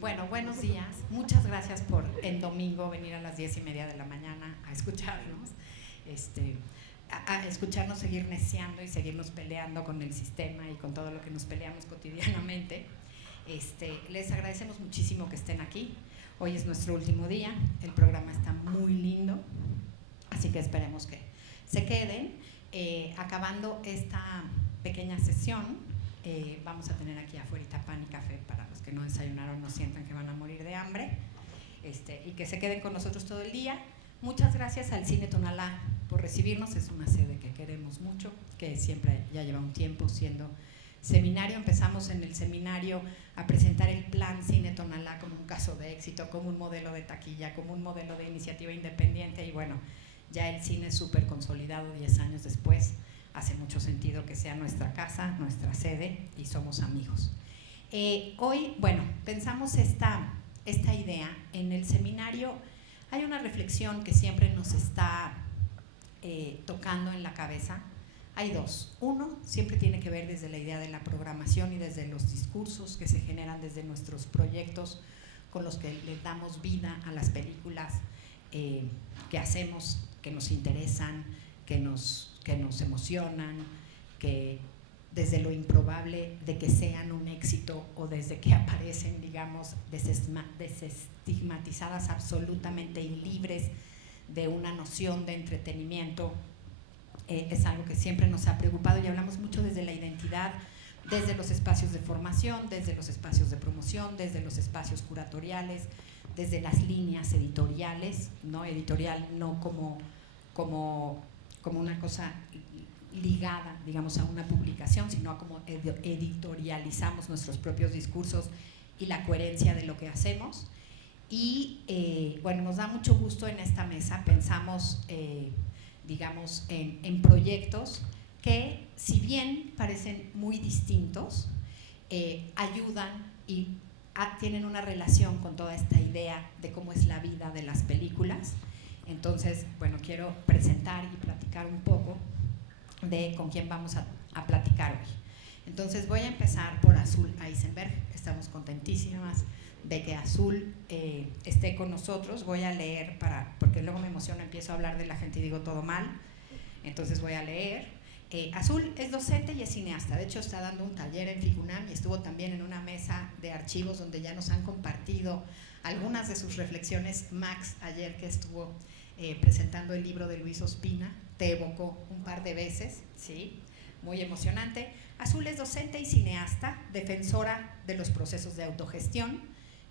Bueno, buenos días. Muchas gracias por en domingo venir a las 10:30 de la mañana a escucharnos, a escucharnos seguir neciando y seguirnos peleando con el sistema y con todo lo que nos peleamos cotidianamente. Les agradecemos muchísimo que estén aquí. Hoy es nuestro último día, el programa está muy lindo, así que esperemos que se queden. Acabando esta pequeña sesión, vamos a tener aquí afuera pan y café para los que no desayunaron, no sientan que van a morir de hambre, y que se queden con nosotros todo el día. Muchas gracias al Cine Tonalá por recibirnos, es una sede que queremos mucho, que siempre ya lleva un tiempo siendo seminario. Empezamos en el seminario a presentar el plan Cine Tonalá como un caso de éxito, como un modelo de taquilla, como un modelo de iniciativa independiente, y bueno, ya el cine es súper consolidado 10 años después. Hace mucho sentido que sea nuestra casa, nuestra sede, y somos amigos. Hoy, bueno, pensamos esta idea. En el seminario hay una reflexión que siempre nos está tocando en la cabeza. Hay dos. Uno, siempre tiene que ver desde la idea de la programación y desde los discursos que se generan desde nuestros proyectos con los que le damos vida a las películas que hacemos, que nos interesan, que nos emocionan, que desde lo improbable de que sean un éxito o desde que aparecen, digamos, desestigmatizadas absolutamente y libres de una noción de entretenimiento, es algo que siempre nos ha preocupado, y hablamos mucho desde la identidad, desde los espacios de formación, desde los espacios de promoción, desde los espacios curatoriales, desde las líneas editoriales, ¿no? Editorial no como una cosa ligada, digamos, a una publicación, sino a cómo editorializamos nuestros propios discursos y la coherencia de lo que hacemos. Y bueno, nos da mucho gusto en esta mesa. Pensamos, digamos, en proyectos que, si bien parecen muy distintos, ayudan y tienen una relación con toda esta idea de cómo es la vida de las películas. Entonces, bueno, quiero presentar y platicar un poco de con quién vamos a platicar hoy. Entonces, voy a empezar por Azul Eisenberg. Estamos contentísimas de que Azul esté con nosotros. Voy a leer, porque luego me emociono, empiezo a hablar de la gente y digo todo mal. Entonces voy a leer. Azul es docente y es cineasta. De hecho, está dando un taller en FICUNAM y estuvo también en una mesa de archivos donde ya nos han compartido algunas de sus reflexiones. Max, ayer que estuvo presentando el libro de Luis Ospina, te evocó un par de veces, ¿sí? Muy emocionante. Azul es docente y cineasta, defensora de los procesos de autogestión,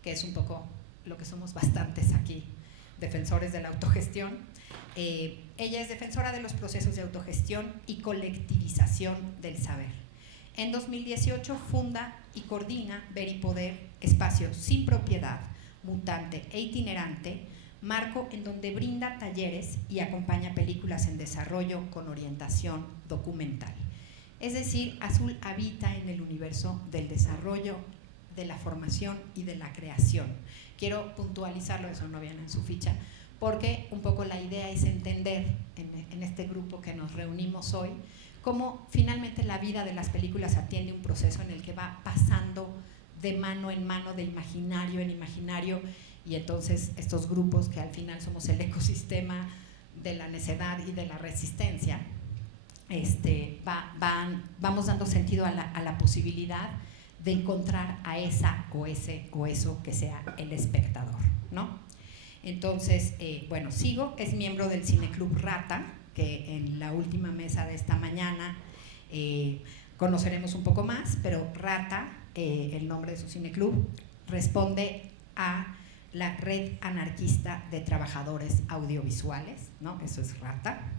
que es un poco lo que somos bastantes aquí, defensores de la autogestión. Ella es defensora de los procesos de autogestión y colectivización del saber. En 2018 funda y coordina Ver y Poder, espacio sin propiedad, mutante e itinerante, marco en donde brinda talleres y acompaña películas en desarrollo con orientación documental. Es decir, Azul habita en el universo del desarrollo, de la formación y de la creación. Quiero puntualizarlo, eso no viene en su ficha, porque un poco la idea es entender en este grupo que nos reunimos hoy cómo finalmente la vida de las películas atiende un proceso en el que va pasando de mano en mano, de imaginario en imaginario, y entonces estos grupos que al final somos el ecosistema de la necedad y de la resistencia, vamos dando sentido a la posibilidad de encontrar a esa o ese o eso que sea el espectador, ¿no? Entonces, bueno, sigo, es miembro del Cineclub Rata, que en la última mesa de esta mañana conoceremos un poco más, pero Rata, el nombre de su cineclub, responde a la Red Anarquista de Trabajadores Audiovisuales, ¿no? Eso es Rata,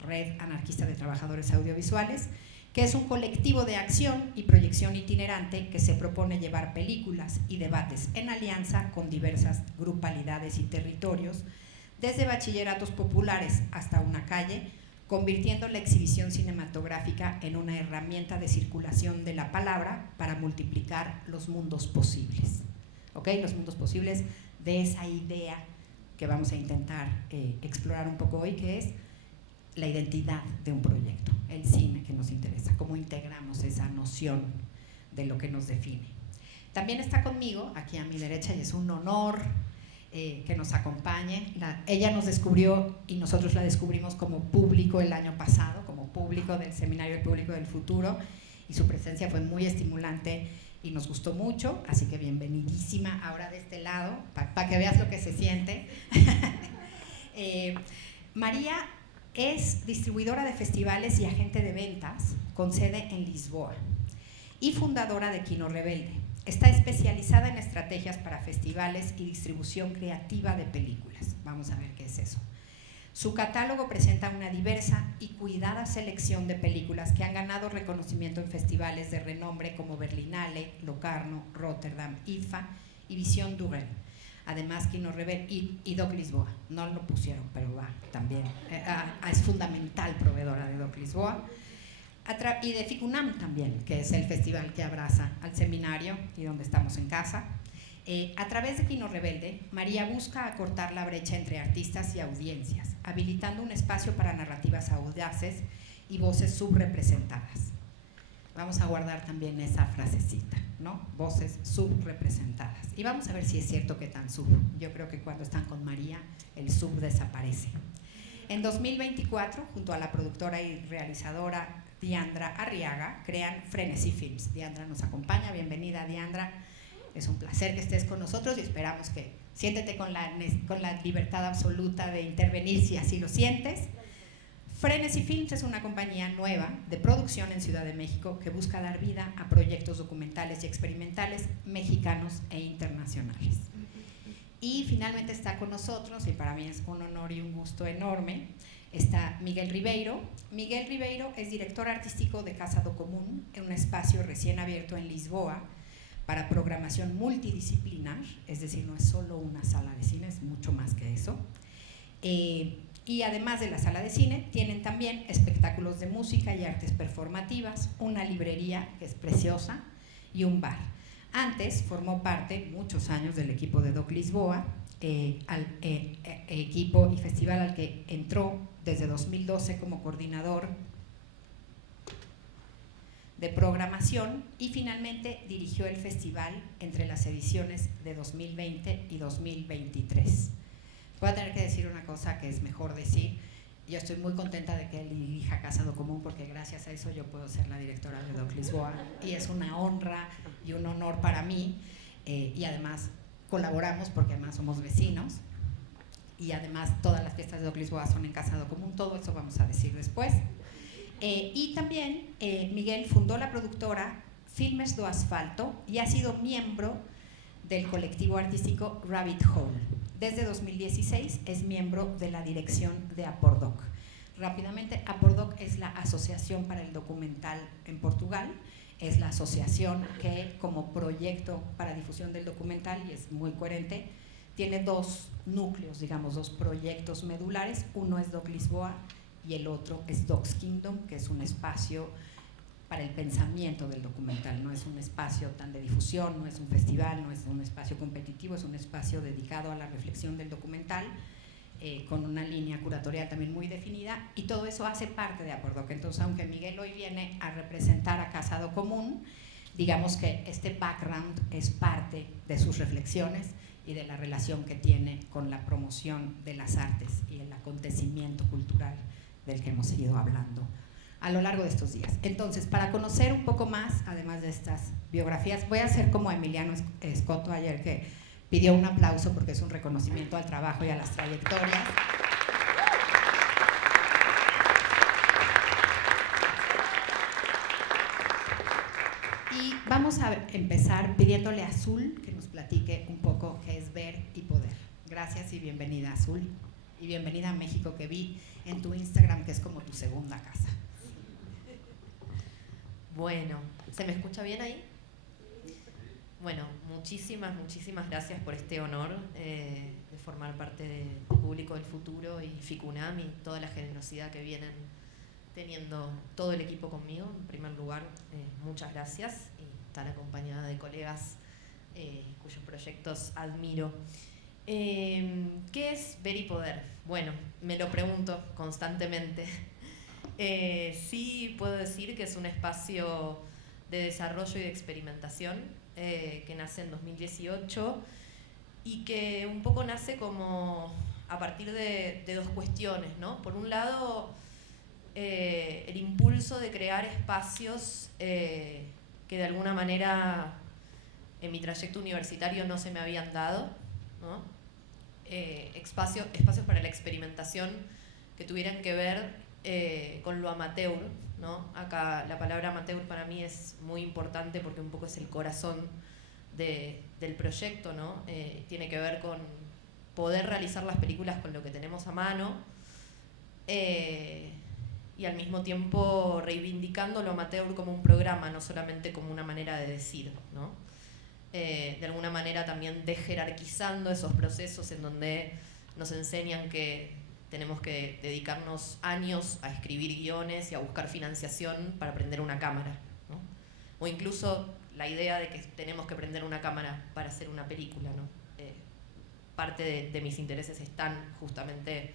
Red Anarquista de Trabajadores Audiovisuales, que es un colectivo de acción y proyección itinerante que se propone llevar películas y debates en alianza con diversas grupalidades y territorios, desde bachilleratos populares hasta una calle, convirtiendo la exhibición cinematográfica en una herramienta de circulación de la palabra para multiplicar los mundos posibles. ¿Ok? Los mundos posibles de esa idea que vamos a intentar explorar un poco hoy, que es la identidad de un proyecto, el cine que nos interesa, cómo integramos esa noción de lo que nos define. También está conmigo, aquí a mi derecha, y es un honor que nos acompañe. Ella nos descubrió y nosotros la descubrimos como público el año pasado, como público del Seminario del Público del Futuro, y su presencia fue muy estimulante y nos gustó mucho, así que bienvenidísima ahora de este lado, para que veas lo que se siente. María es distribuidora de festivales y agente de ventas con sede en Lisboa y fundadora de Kino Rebelde. Está especializada en estrategias para festivales y distribución creativa de películas. Vamos a ver qué es eso. Su catálogo presenta una diversa y cuidada selección de películas que han ganado reconocimiento en festivales de renombre como Berlinale, Locarno, Rotterdam, IFA y Visión Duren. Además, Kino Rebelde y Doc Lisboa. No lo pusieron, pero va también. Es fundamental proveedora de Doc Lisboa. Y de FICUNAM también, que es el festival que abraza al seminario y donde estamos en casa. A través de Kino Rebelde, María busca acortar la brecha entre artistas y audiencias, habilitando un espacio para narrativas audaces y voces subrepresentadas. Vamos a guardar también esa frasecita, ¿no? Voces subrepresentadas. Y vamos a ver si es cierto que tan sub. Yo creo que cuando están con María, el sub desaparece. En 2024, junto a la productora y realizadora Diandra Arriaga, crean Frenesí Films. Diandra nos acompaña, bienvenida Diandra. Es un placer que estés con nosotros y esperamos que siéntete con la libertad absoluta de intervenir si así lo sientes. Frenesí Films es una compañía nueva de producción en Ciudad de México que busca dar vida a proyectos documentales y experimentales mexicanos e internacionales. Y finalmente está con nosotros, y para mí es un honor y un gusto enorme, está Miguel Ribeiro. Miguel Ribeiro es director artístico de Casa do Común, en un espacio recién abierto en Lisboa para programación multidisciplinar, es decir, no es solo una sala de cine, es mucho más que eso. Y además de la sala de cine, tienen también espectáculos de música y artes performativas, una librería que es preciosa y un bar. Antes formó parte, muchos años, del equipo de Doc Lisboa, equipo y festival al que entró desde 2012 como coordinador de programación y finalmente dirigió el festival entre las ediciones de 2020 y 2023. Voy a tener que decir una cosa que es mejor decir. Yo estoy muy contenta de que él dirija Casa do Común porque gracias a eso yo puedo ser la directora de Doc Lisboa y es una honra y un honor para mí y además colaboramos porque además somos vecinos y además todas las fiestas de Doc Lisboa son en Casa do Común, todo eso vamos a decir después. Y también Miguel fundó la productora Filmes do Asfalto y ha sido miembro del colectivo artístico Rabbit Hole. Desde 2016 es miembro de la dirección de Apordoc. Rápidamente, Apordoc es la Asociación para el Documental en Portugal, es la asociación que como proyecto para difusión del documental, y es muy coherente, tiene dos núcleos, digamos, dos proyectos medulares. Uno es Doc Lisboa y el otro es Doc's Kingdom, que es un espacio para el pensamiento del documental. No es un espacio tan de difusión, no es un festival, no es un espacio competitivo, es un espacio dedicado a la reflexión del documental, con una línea curatorial también muy definida, y todo eso hace parte de Apordoc. Entonces, aunque Miguel hoy viene a representar a Casa do Común, digamos que este background es parte de sus reflexiones y de la relación que tiene con la promoción de las artes y el acontecimiento cultural del que hemos ido hablando a lo largo de estos días. Entonces, para conocer un poco más, además de estas biografías, voy a hacer como Emiliano Scotto ayer, que pidió un aplauso porque es un reconocimiento al trabajo y a las trayectorias. Y vamos a empezar pidiéndole a Azul que nos platique un poco qué es ver y poder. Gracias y bienvenida, Azul. Y bienvenida a México, que vi en tu Instagram que es como tu segunda casa. Bueno, ¿se me escucha bien ahí? Bueno, muchísimas gracias por este honor de formar parte del Público del Futuro y FICUNAM y toda la generosidad que vienen teniendo todo el equipo conmigo. En primer lugar, muchas gracias y estar acompañada de colegas cuyos proyectos admiro. ¿Qué es ver y poder? Bueno, me lo pregunto constantemente. Sí puedo decir que es un espacio de desarrollo y de experimentación que nace en 2018 y que un poco nace como a partir de dos cuestiones, ¿no? Por un lado, el impulso de crear espacios que de alguna manera en mi trayecto universitario no se me habían dado, ¿no? Espacios para la experimentación que tuvieran que ver con lo amateur, ¿no? Acá la palabra amateur para mí es muy importante porque un poco es el corazón del proyecto, ¿no? Tiene que ver con poder realizar las películas con lo que tenemos a mano y al mismo tiempo reivindicando lo amateur como un programa, no solamente como una manera de decir, ¿no? De alguna manera también desjerarquizando esos procesos en donde nos enseñan que tenemos que dedicarnos años a escribir guiones y a buscar financiación para prender una cámara, ¿no? O incluso la idea de que tenemos que prender una cámara para hacer una película, ¿no? Parte de mis intereses están justamente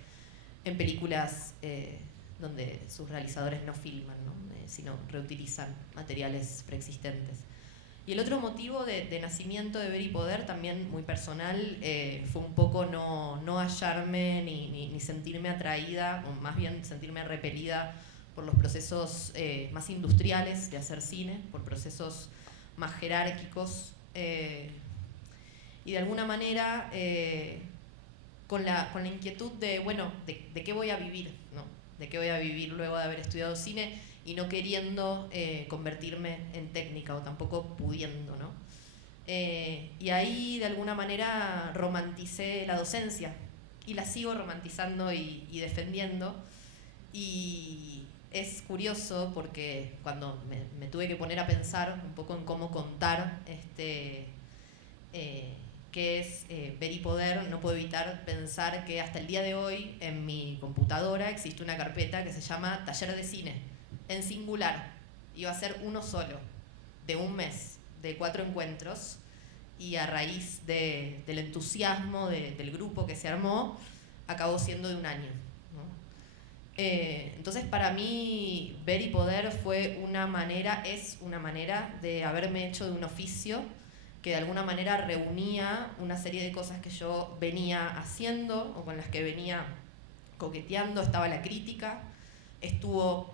en películas donde sus realizadores no filman, ¿no? Sino reutilizan materiales preexistentes. Y el otro motivo de nacimiento de Ver y Poder, también muy personal, fue un poco no hallarme ni sentirme atraída, o más bien sentirme repelida por los procesos más industriales de hacer cine, por procesos más jerárquicos, y de alguna manera con la inquietud de, bueno, de qué voy a vivir, ¿no? De qué voy a vivir luego de haber estudiado cine y no queriendo convertirme en técnica o tampoco pudiendo, ¿no? Y ahí de alguna manera romanticé la docencia y la sigo romantizando y defendiendo. Y es curioso porque cuando me tuve que poner a pensar un poco en cómo contar qué es Ver y Poder, no puedo evitar pensar que hasta el día de hoy en mi computadora existe una carpeta que se llama Taller de Cine, en singular. Iba a ser uno solo, de un mes, de 4 encuentros, y a raíz del entusiasmo del grupo que se armó, acabó siendo de un año, ¿no? Entonces para mí Ver y Poder fue una manera, es una manera de haberme hecho de un oficio que de alguna manera reunía una serie de cosas que yo venía haciendo o con las que venía coqueteando. Estaba la crítica, estuvo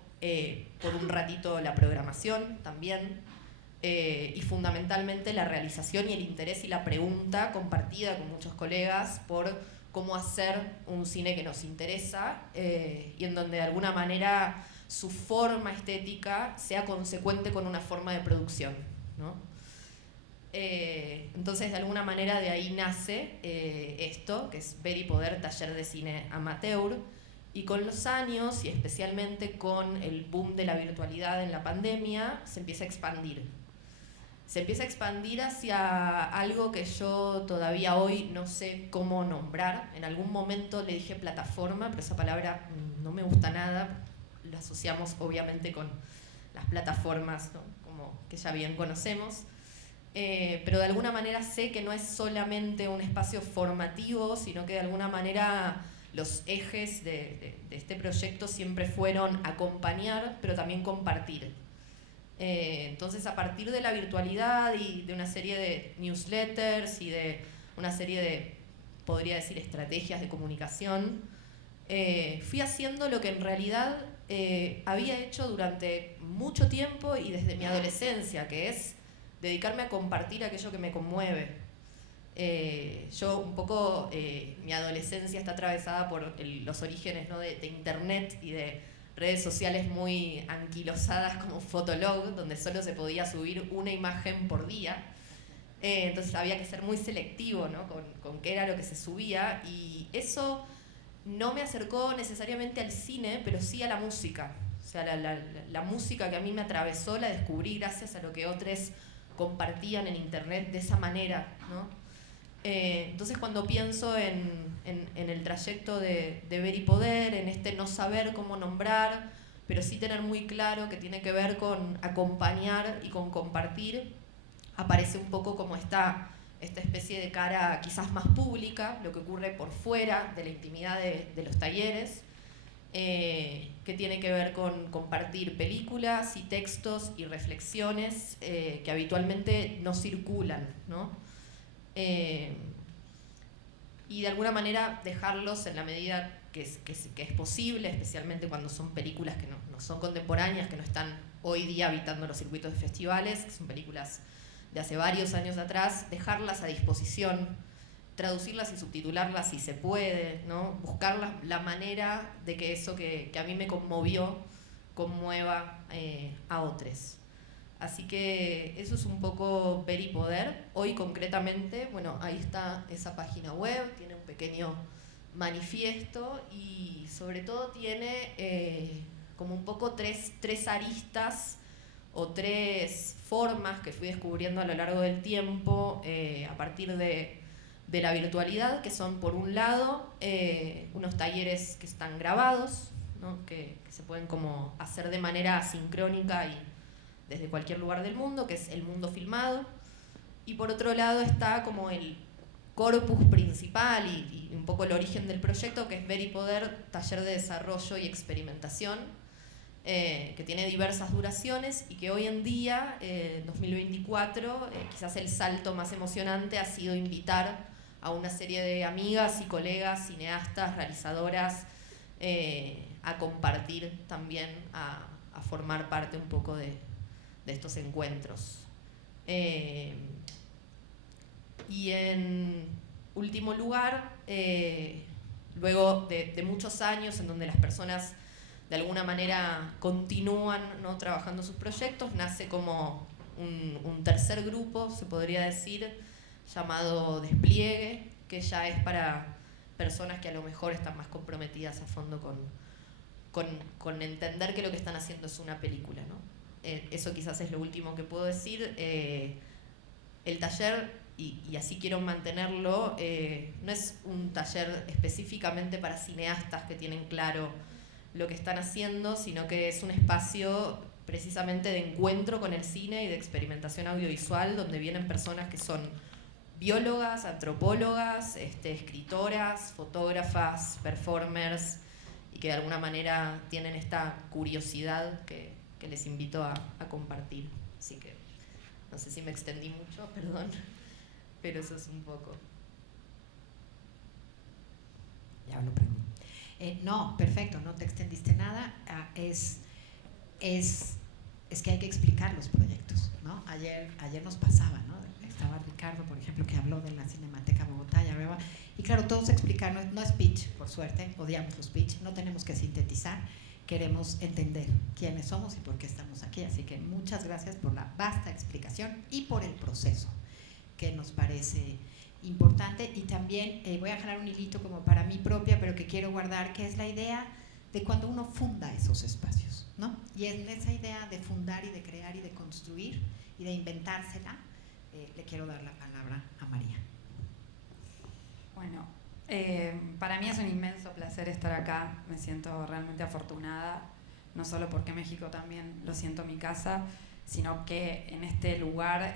por un ratito la programación también, y fundamentalmente la realización y el interés y la pregunta compartida con muchos colegas por cómo hacer un cine que nos interesa, y en donde de alguna manera su forma estética sea consecuente con una forma de producción, ¿no? Entonces de alguna manera de ahí nace esto, que es Ver y Poder, taller de cine amateur, y con los años y especialmente con el boom de la virtualidad en la pandemia se empieza a expandir. Se empieza a expandir hacia algo que yo todavía hoy no sé cómo nombrar. En algún momento le dije plataforma, pero esa palabra no me gusta nada. La asociamos obviamente con las plataformas, ¿no? Como que ya bien conocemos. Pero de alguna manera sé que no es solamente un espacio formativo, sino que de alguna manera los ejes de este proyecto siempre fueron acompañar, pero también compartir. Entonces, a partir de la virtualidad y de una serie de newsletters y de una serie de, podría decir, estrategias de comunicación, fui haciendo lo que en realidad había hecho durante mucho tiempo y desde mi adolescencia, que es dedicarme a compartir aquello que me conmueve. Yo un poco, mi adolescencia está atravesada por los orígenes, ¿no? de internet y de redes sociales muy anquilosadas como Fotolog, donde solo se podía subir una imagen por día. Entonces había que ser muy selectivo, ¿no? con qué era lo que se subía, y eso no me acercó necesariamente al cine, pero sí a la música. O sea, la música que a mí me atravesó la descubrí gracias a lo que otros compartían en internet de esa manera, ¿no? Entonces cuando pienso en el trayecto de Ver y Poder, en este no saber cómo nombrar, pero sí tener muy claro que tiene que ver con acompañar y con compartir, aparece un poco como esta especie de cara quizás más pública, lo que ocurre por fuera de la intimidad de los talleres, que tiene que ver con compartir películas y textos y reflexiones que habitualmente no circulan, ¿no? Y de alguna manera dejarlos en la medida que es posible, especialmente cuando son películas que no son contemporáneas, que no están hoy día habitando los circuitos de festivales, que son películas de hace varios años atrás, dejarlas a disposición, traducirlas y subtitularlas si se puede, ¿no? Buscar la manera de que eso que a mí me conmovió conmueva a otros. Así que eso es un poco Ver y Poder. Hoy concretamente, bueno, ahí está esa página web, tiene un pequeño manifiesto y sobre todo tiene como un poco tres aristas o tres formas que fui descubriendo a lo largo del tiempo a partir de la virtualidad, que son por un lado unos talleres que están grabados, ¿no? que se pueden como hacer de manera asincrónica y desde cualquier lugar del mundo, que es el mundo filmado, y por otro lado está como el corpus principal y un poco el origen del proyecto, que es Ver y Poder, taller de desarrollo y experimentación, que tiene diversas duraciones y que hoy en día, 2024, quizás el salto más emocionante ha sido invitar a una serie de amigas y colegas, cineastas, realizadoras, a compartir también, a formar parte un poco de estos encuentros. Y en último lugar, luego de muchos años en donde las personas de alguna manera continúan, ¿no? trabajando sus proyectos, nace como un tercer grupo, se podría decir, llamado Despliegue, que ya es para personas que a lo mejor están más comprometidas a fondo con entender que lo que están haciendo es una película, ¿no? Eso quizás es lo último que puedo decir. El taller, y así quiero mantenerlo, no es un taller específicamente para cineastas que tienen claro lo que están haciendo, sino que es un espacio precisamente de encuentro con el cine y de experimentación audiovisual, donde vienen personas que son biólogas, antropólogas, escritoras, fotógrafas, performers, y que de alguna manera tienen esta curiosidad que les invito a compartir. Así que no sé si me extendí mucho, perdón, pero eso es un poco. Ya lo pregunto. No, perfecto, no te extendiste nada. Es que hay que explicar los proyectos, ¿no? Ayer nos pasaba, ¿no? Estaba Ricardo, por ejemplo, que habló de la Cinemateca Bogotá, y claro, todos explicar, no es pitch, por suerte, odiamos los pitch, no tenemos que sintetizar, queremos entender quiénes somos y por qué estamos aquí. Así que muchas gracias por la vasta explicación y por el proceso, que nos parece importante. Y también voy a jalar un hilito como para mí propia, pero que quiero guardar, que es la idea de cuando uno funda esos espacios, ¿no? Y en esa idea de fundar y de crear y de construir y de inventársela, le quiero dar la palabra a María. Bueno, para mí es un inmenso placer estar acá. Me siento realmente afortunada, no solo porque México también lo siento mi casa, sino que en este lugar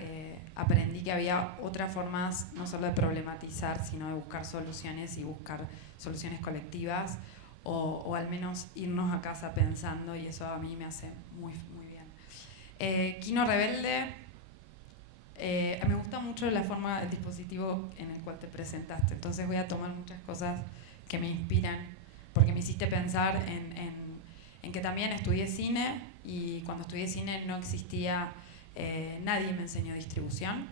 aprendí que había otras formas no solo de problematizar, sino de buscar soluciones y buscar soluciones colectivas, o al menos irnos a casa pensando, y eso a mí me hace muy, muy bien. Kino Rebelde, me gusta mucho la forma, el dispositivo en el cual te presentaste, entonces voy a tomar muchas cosas que me inspiran, porque me hiciste pensar en que también estudié cine, y cuando estudié cine no existía, nadie me enseñó distribución.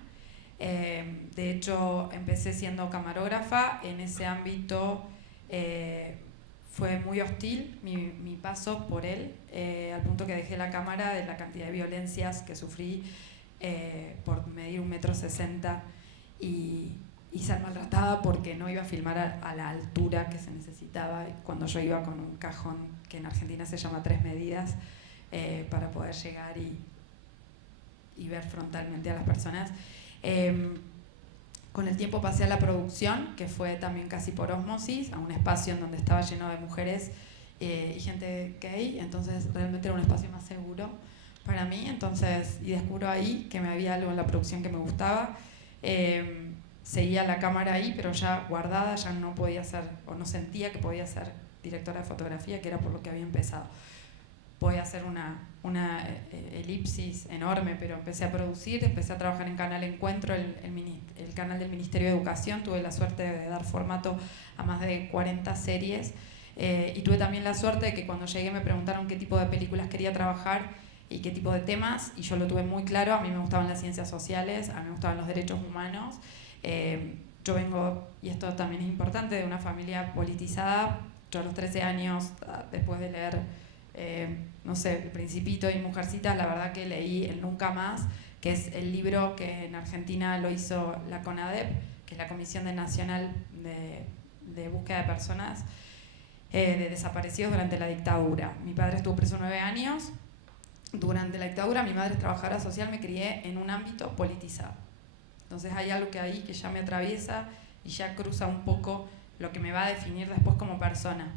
De hecho, empecé siendo camarógrafa. En ese ámbito fue muy hostil mi paso por él, al punto que dejé la cámara de la cantidad de violencias que sufrí por medir 1,60 m y ser maltratada porque no iba a filmar a la altura que se necesitaba, cuando yo iba con un cajón que en Argentina se llama 3 medidas, para poder llegar y ver frontalmente a las personas. Con el tiempo pasé a la producción, que fue también casi por ósmosis, a un espacio en donde estaba lleno de mujeres y gente gay, entonces realmente era un espacio más seguro para mí. Entonces, y descubro ahí que me había algo en la producción que me gustaba. Seguía la cámara ahí, pero ya guardada, ya no podía hacer, o no sentía que podía hacer directora de fotografía, que era por lo que había empezado. Voy a hacer una elipsis enorme, pero empecé a producir, empecé a trabajar en Canal Encuentro, el canal del Ministerio de Educación. Tuve la suerte de dar formato a más de 40 series, y tuve también la suerte de que cuando llegué me preguntaron qué tipo de películas quería trabajar y qué tipo de temas, y yo lo tuve muy claro. A mí me gustaban las ciencias sociales, a mí me gustaban los derechos humanos. Yo vengo, y esto también es importante, de una familia politizada. Yo a los 13 años, después de leer no sé, El Principito y Mujercitas, la verdad que leí El Nunca Más, que es el libro que en Argentina lo hizo la CONADEP, que es la Comisión Nacional de Búsqueda de Personas de Desaparecidos durante la dictadura. Mi padre estuvo preso 9 años durante la dictadura. Mi madre es trabajadora social, me crié en un ámbito politizado. Entonces hay algo que ahí que ya me atraviesa y ya cruza un poco lo que me va a definir después como persona.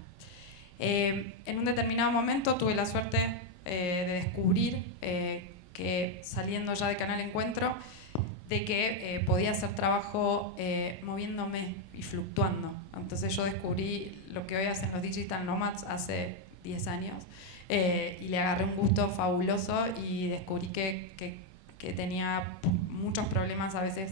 En un determinado momento tuve la suerte de descubrir que, saliendo ya de Canal Encuentro, de que podía hacer trabajo moviéndome y fluctuando. Entonces yo descubrí lo que hoy hacen los digital nomads hace 10 años, y le agarré un gusto fabuloso, y descubrí que tenía muchos problemas a veces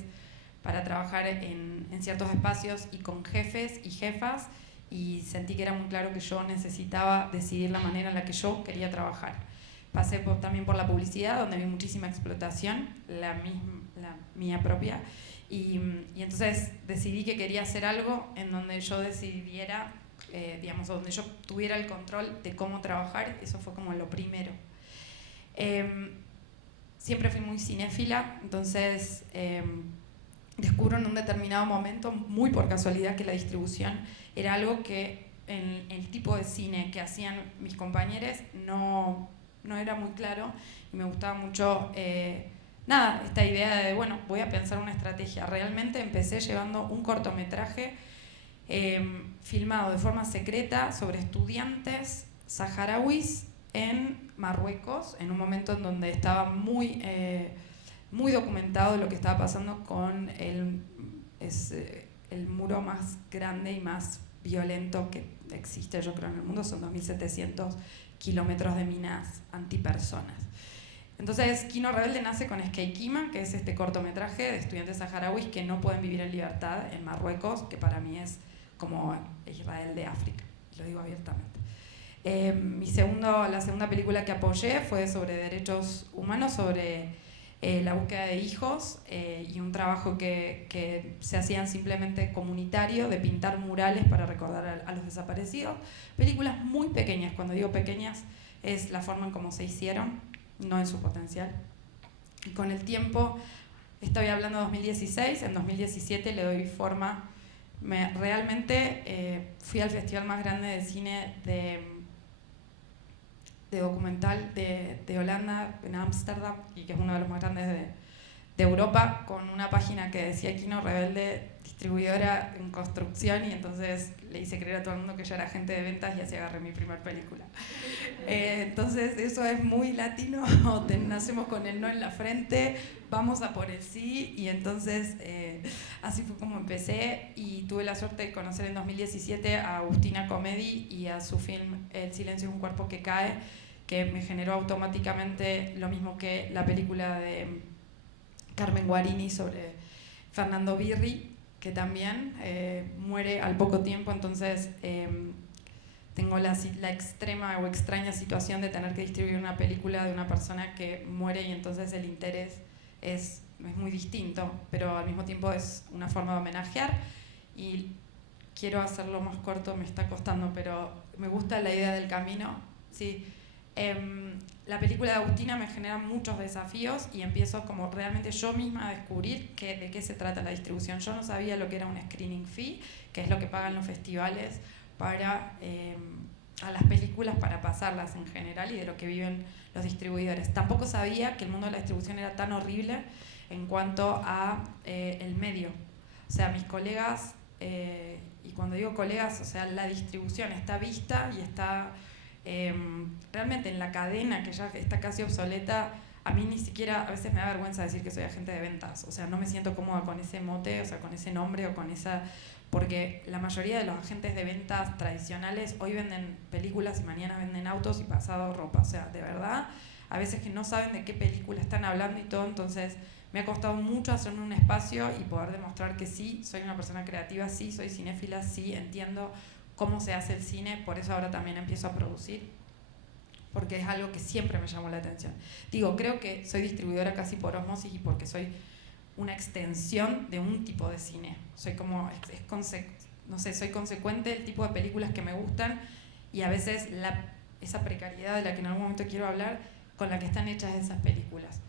para trabajar en ciertos espacios y con jefes y jefas, y sentí que era muy claro que yo necesitaba decidir la manera en la que yo quería trabajar. Pasé también por la publicidad, donde vi muchísima explotación, la mía propia, y entonces decidí que quería hacer algo en donde yo decidiera, digamos, donde yo tuviera el control de cómo trabajar. Eso fue como lo primero. Siempre fui muy cinéfila, entonces descubro en un determinado momento, muy por casualidad, que la distribución era algo que en el tipo de cine que hacían mis compañeros no era muy claro, y me gustaba mucho esta idea de, bueno, voy a pensar una estrategia. Realmente empecé llevando un cortometraje filmado de forma secreta sobre estudiantes saharauis en Marruecos, en un momento en donde estaba muy documentado lo que estaba pasando con el muro más grande y más violento que existe, yo creo, en el mundo. Son 2.700 kilómetros de minas antipersonas. Entonces, Kino Rebelde nace con Esqueikima, que es este cortometraje de estudiantes saharauis que no pueden vivir en libertad en Marruecos, que para mí es como Israel de África, lo digo abiertamente. La segunda película que apoyé fue sobre derechos humanos, sobre la búsqueda de hijos, y un trabajo que se hacían simplemente comunitario, de pintar murales para recordar a los desaparecidos. Películas muy pequeñas. Cuando digo pequeñas es la forma en cómo se hicieron, no en su potencial. Y con el tiempo, estoy hablando de 2016, en 2017 le doy forma. Realmente fui al festival más grande de cine de documental de Holanda, en Ámsterdam, y que es uno de los más grandes de Europa, con una página que decía Kino Rebelde, distribuidora en construcción, y entonces le hice creer a todo el mundo que yo era agente de ventas, y así agarré mi primer película. Entonces eso es muy latino, nacemos con el no en la frente, vamos a por el sí, y entonces así fue como empecé, y tuve la suerte de conocer en 2017 a Agustina Comedi y a su film El silencio es un cuerpo que cae, que me generó automáticamente lo mismo que la película de Carmen Guarini sobre Fernando Birri, que también muere al poco tiempo. Entonces tengo la extrema o extraña situación de tener que distribuir una película de una persona que muere, y entonces el interés es muy distinto, pero al mismo tiempo es una forma de homenajear, y quiero hacerlo más corto, me está costando, pero me gusta la idea del camino. Sí. La película de Agustina me genera muchos desafíos, y empiezo como realmente yo misma a descubrir de qué se trata la distribución. Yo no sabía lo que era un screening fee, que es lo que pagan los festivales para a las películas para pasarlas en general, y de lo que viven los distribuidores. Tampoco sabía que el mundo de la distribución era tan horrible en cuanto a el medio. O sea, mis colegas, y cuando digo colegas, o sea, la distribución está vista y está realmente en la cadena, que ya está casi obsoleta. A mí ni siquiera, a veces me da vergüenza decir que soy agente de ventas, o sea, no me siento cómoda con ese mote, o sea, con ese nombre o con esa, porque la mayoría de los agentes de ventas tradicionales hoy venden películas y mañana venden autos y pasado ropa. O sea, de verdad, a veces que no saben de qué película están hablando y todo, entonces me ha costado mucho hacerme un espacio y poder demostrar que sí, soy una persona creativa, sí, soy cinéfila, sí, entiendo cómo se hace el cine, por eso ahora también empiezo a producir, porque es algo que siempre me llamó la atención. Digo, creo que soy distribuidora casi por osmosis y porque soy una extensión de un tipo de cine. Soy como, no sé, soy consecuente del tipo de películas que me gustan y a veces esa precariedad de la que en algún momento quiero hablar, con la que están hechas esas películas.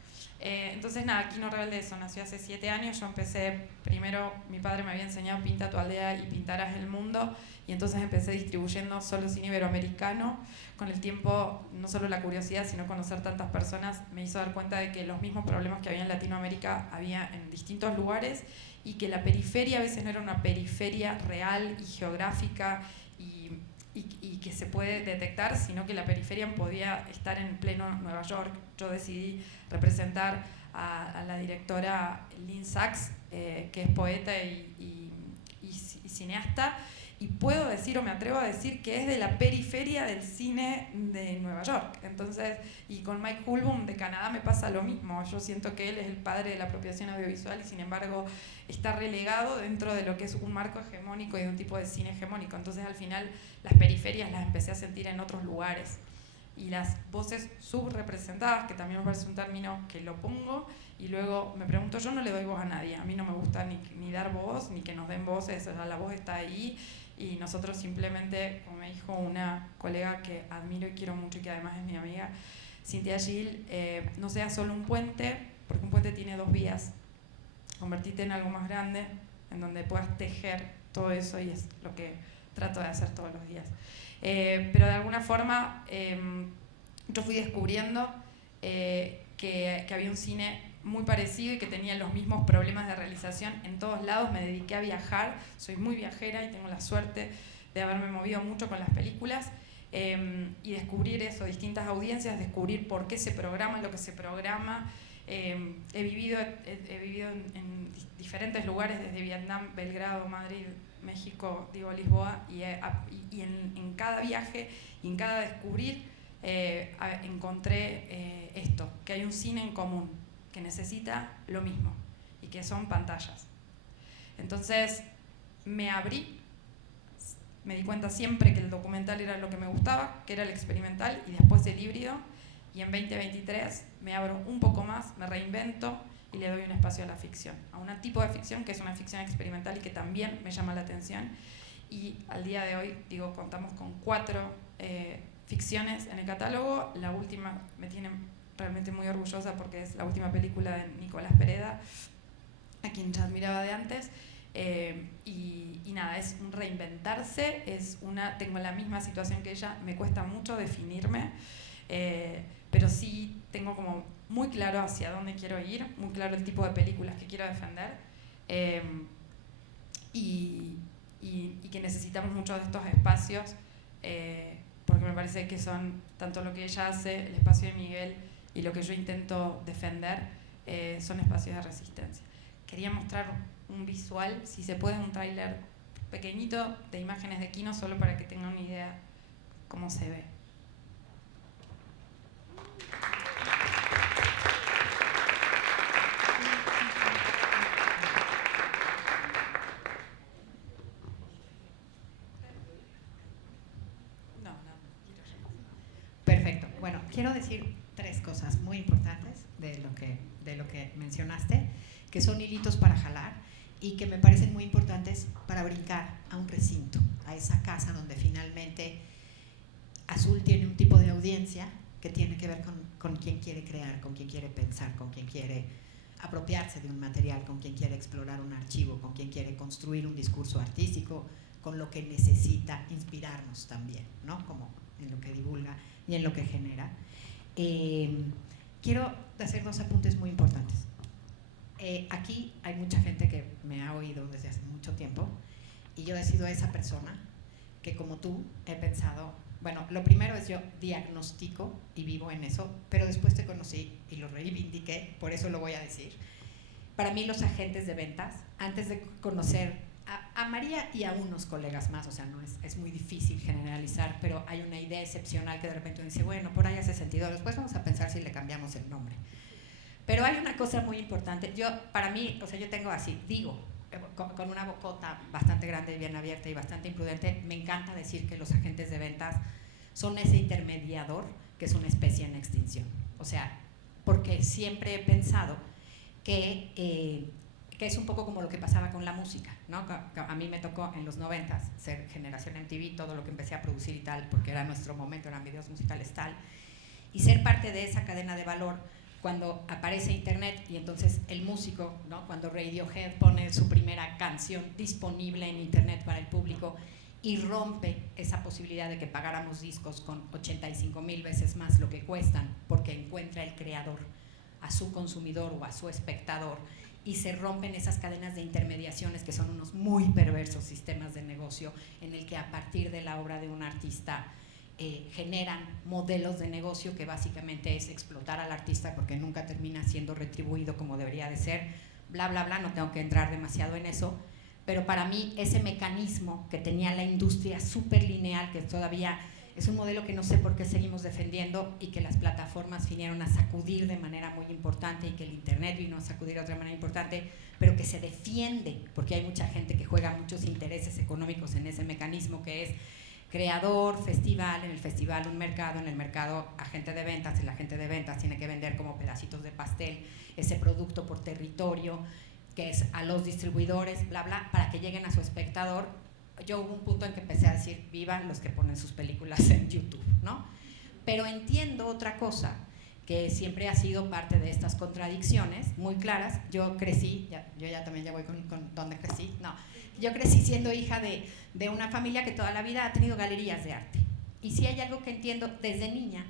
Entonces nada, Quino Rebelde eso nació hace 7 años. Yo empecé, primero mi padre me había enseñado pinta tu aldea y pintarás el mundo, y entonces empecé distribuyendo solo cine iberoamericano. Con el tiempo, no solo la curiosidad, sino conocer tantas personas me hizo dar cuenta de que los mismos problemas que había en Latinoamérica había en distintos lugares, y que la periferia a veces no era una periferia real y geográfica y que se puede detectar, sino que la periferia podía estar en pleno Nueva York. Yo decidí representar a la directora Lynn Sachs, que es poeta y cineasta, y puedo decir, o me atrevo a decir, que es de la periferia del cine de Nueva York. Entonces, y con Mike Hulbum de Canadá me pasa lo mismo. Yo siento que él es el padre de la apropiación audiovisual y sin embargo está relegado dentro de lo que es un marco hegemónico y de un tipo de cine hegemónico. Entonces al final las periferias las empecé a sentir en otros lugares. Y las voces subrepresentadas, que también me parece un término que lo pongo, y luego me pregunto, yo no le doy voz a nadie, a mí no me gusta ni dar voz, ni que nos den voces, o sea, la voz está ahí, y nosotros simplemente, como me dijo una colega que admiro y quiero mucho y que además es mi amiga, Cynthia Gill, no seas solo un puente, porque un puente tiene 2 vías, convertirte en algo más grande, en donde puedas tejer todo eso, y es lo que trato de hacer todos los días. Pero de alguna forma yo fui descubriendo que había un cine muy parecido y que tenía los mismos problemas de realización en todos lados. Me dediqué a viajar, soy muy viajera y tengo la suerte de haberme movido mucho con las películas, y descubrir eso, distintas audiencias, descubrir por qué se programa lo que se programa. He vivido en diferentes lugares, desde Vietnam, Belgrado, Madrid, México, Lisboa, y en cada viaje y en cada descubrir encontré esto, que hay un cine en común, que necesita lo mismo, y que son pantallas. Entonces me abrí, me di cuenta siempre que el documental era lo que me gustaba, que era el experimental, y después el híbrido, y en 2023 me abro un poco más, me reinvento y le doy un espacio a la ficción, a un tipo de ficción que es una ficción experimental y que también me llama la atención. Y al día de hoy, contamos con 4 ficciones en el catálogo. La última me tiene realmente muy orgullosa porque es la última película de Nicolás Pereda, a quien ya admiraba de antes. Y nada, es un reinventarse, tengo la misma situación que ella, me cuesta mucho definirme, pero sí tengo como muy claro hacia dónde quiero ir, muy claro el tipo de películas que quiero defender, y que necesitamos muchos de estos espacios, porque me parece que son tanto lo que ella hace, el espacio de Miguel, y lo que yo intento defender, son espacios de resistencia. Quería mostrar un visual, si se puede, un tráiler pequeñito de imágenes de Quino, solo para que tengan una idea cómo se ve. Perfecto. Bueno, quiero decir 3 cosas muy importantes de lo que mencionaste, que son hilitos para jalar y que me parecen muy importantes para brincar a un recinto, a esa casa donde finalmente Azul tiene un tipo de audiencia que tiene que ver con quien quiere crear, con quien quiere pensar, con quien quiere apropiarse de un material, con quien quiere explorar un archivo, con quien quiere construir un discurso artístico, con lo que necesita inspirarnos también, ¿no? Como en lo que divulga y en lo que genera. Quiero hacer 2 apuntes muy importantes. Aquí hay mucha gente que me ha oído desde hace mucho tiempo, y yo he sido esa persona que, como tú, he pensado, bueno, lo primero es yo diagnostico y vivo en eso, pero después te conocí y lo reivindiqué, por eso lo voy a decir. Para mí los agentes de ventas, antes de conocer, a María y a unos colegas más, o sea, no es muy difícil generalizar, pero hay una idea excepcional que de repente uno dice, bueno, por ahí hace sentido, después vamos a pensar si le cambiamos el nombre. Pero hay una cosa muy importante, para mí, o sea, yo tengo así, digo, con una bocota bastante grande y bien abierta y bastante imprudente, me encanta decir que los agentes de ventas son ese intermediador que es una especie en extinción. O sea, porque siempre he pensado que es un poco como lo que pasaba con la música, ¿no? A mí me tocó en los 90s ser generación MTV, todo lo que empecé a producir y tal, porque era nuestro momento, eran videos musicales tal, y ser parte de esa cadena de valor cuando aparece internet y entonces el músico, ¿no? Cuando Radiohead pone su primera canción disponible en internet para el público y rompe esa posibilidad de que pagáramos discos con 85,000 veces más lo que cuestan porque encuentra el creador a su consumidor o a su espectador, y se rompen esas cadenas de intermediaciones que son unos muy perversos sistemas de negocio en el que a partir de la obra de un artista generan modelos de negocio que básicamente es explotar al artista porque nunca termina siendo retribuido como debería de ser, bla, bla, bla, no tengo que entrar demasiado en eso, pero para mí ese mecanismo que tenía la industria súper lineal, que todavía es un modelo que no sé por qué seguimos defendiendo y que las plataformas vinieron a sacudir de manera muy importante y que el internet vino a sacudir de otra manera importante, pero que se defiende porque hay mucha gente que juega muchos intereses económicos en ese mecanismo que es creador, festival, en el festival un mercado, en el mercado agente de ventas, el agente de ventas tiene que vender como pedacitos de pastel ese producto por territorio, que es a los distribuidores, bla, bla, para que lleguen a su espectador. Yo hubo un punto en que empecé a decir, vivan los que ponen sus películas en YouTube, ¿no? Pero entiendo otra cosa, que siempre ha sido parte de estas contradicciones muy claras. Yo crecí, yo ya también ya voy con dónde crecí, no, yo crecí siendo hija de una familia que toda la vida ha tenido galerías de arte. Y si hay algo que entiendo desde niña,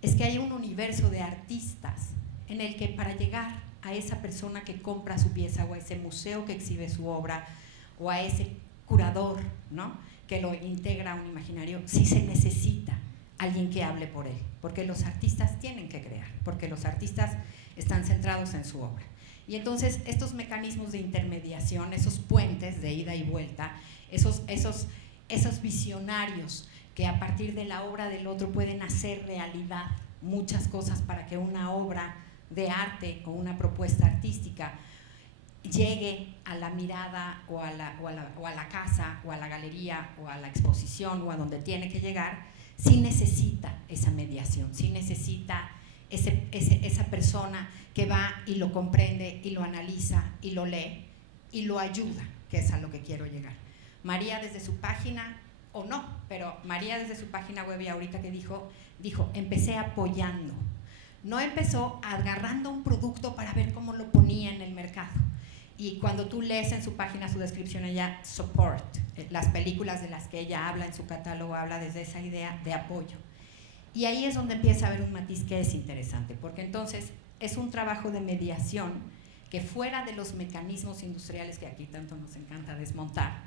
es que hay un universo de artistas en el que para llegar a esa persona que compra su pieza o a ese museo que exhibe su obra o a ese curador, ¿no? Que lo integra a un imaginario, sí se necesita alguien que hable por él, porque los artistas tienen que crear, porque los artistas están centrados en su obra. Y entonces estos mecanismos de intermediación, esos puentes de ida y vuelta, esos visionarios que a partir de la obra del otro pueden hacer realidad muchas cosas para que una obra de arte o una propuesta artística llegue a la mirada o a la casa o a la galería o a la exposición o a donde tiene que llegar, sí necesita esa mediación, sí necesita esa persona que va y lo comprende y lo analiza y lo lee y lo ayuda, que es a lo que quiero llegar. María desde su página, o no, pero María desde su página web y ahorita que dijo, empecé apoyando. No empezó agarrando un producto para ver cómo lo ponía en el mercado. Y cuando tú lees en su página su descripción, ella support, las películas de las que ella habla en su catálogo, habla desde esa idea de apoyo. Y ahí es donde empieza a haber un matiz que es interesante, porque entonces es un trabajo de mediación que fuera de los mecanismos industriales que aquí tanto nos encanta desmontar,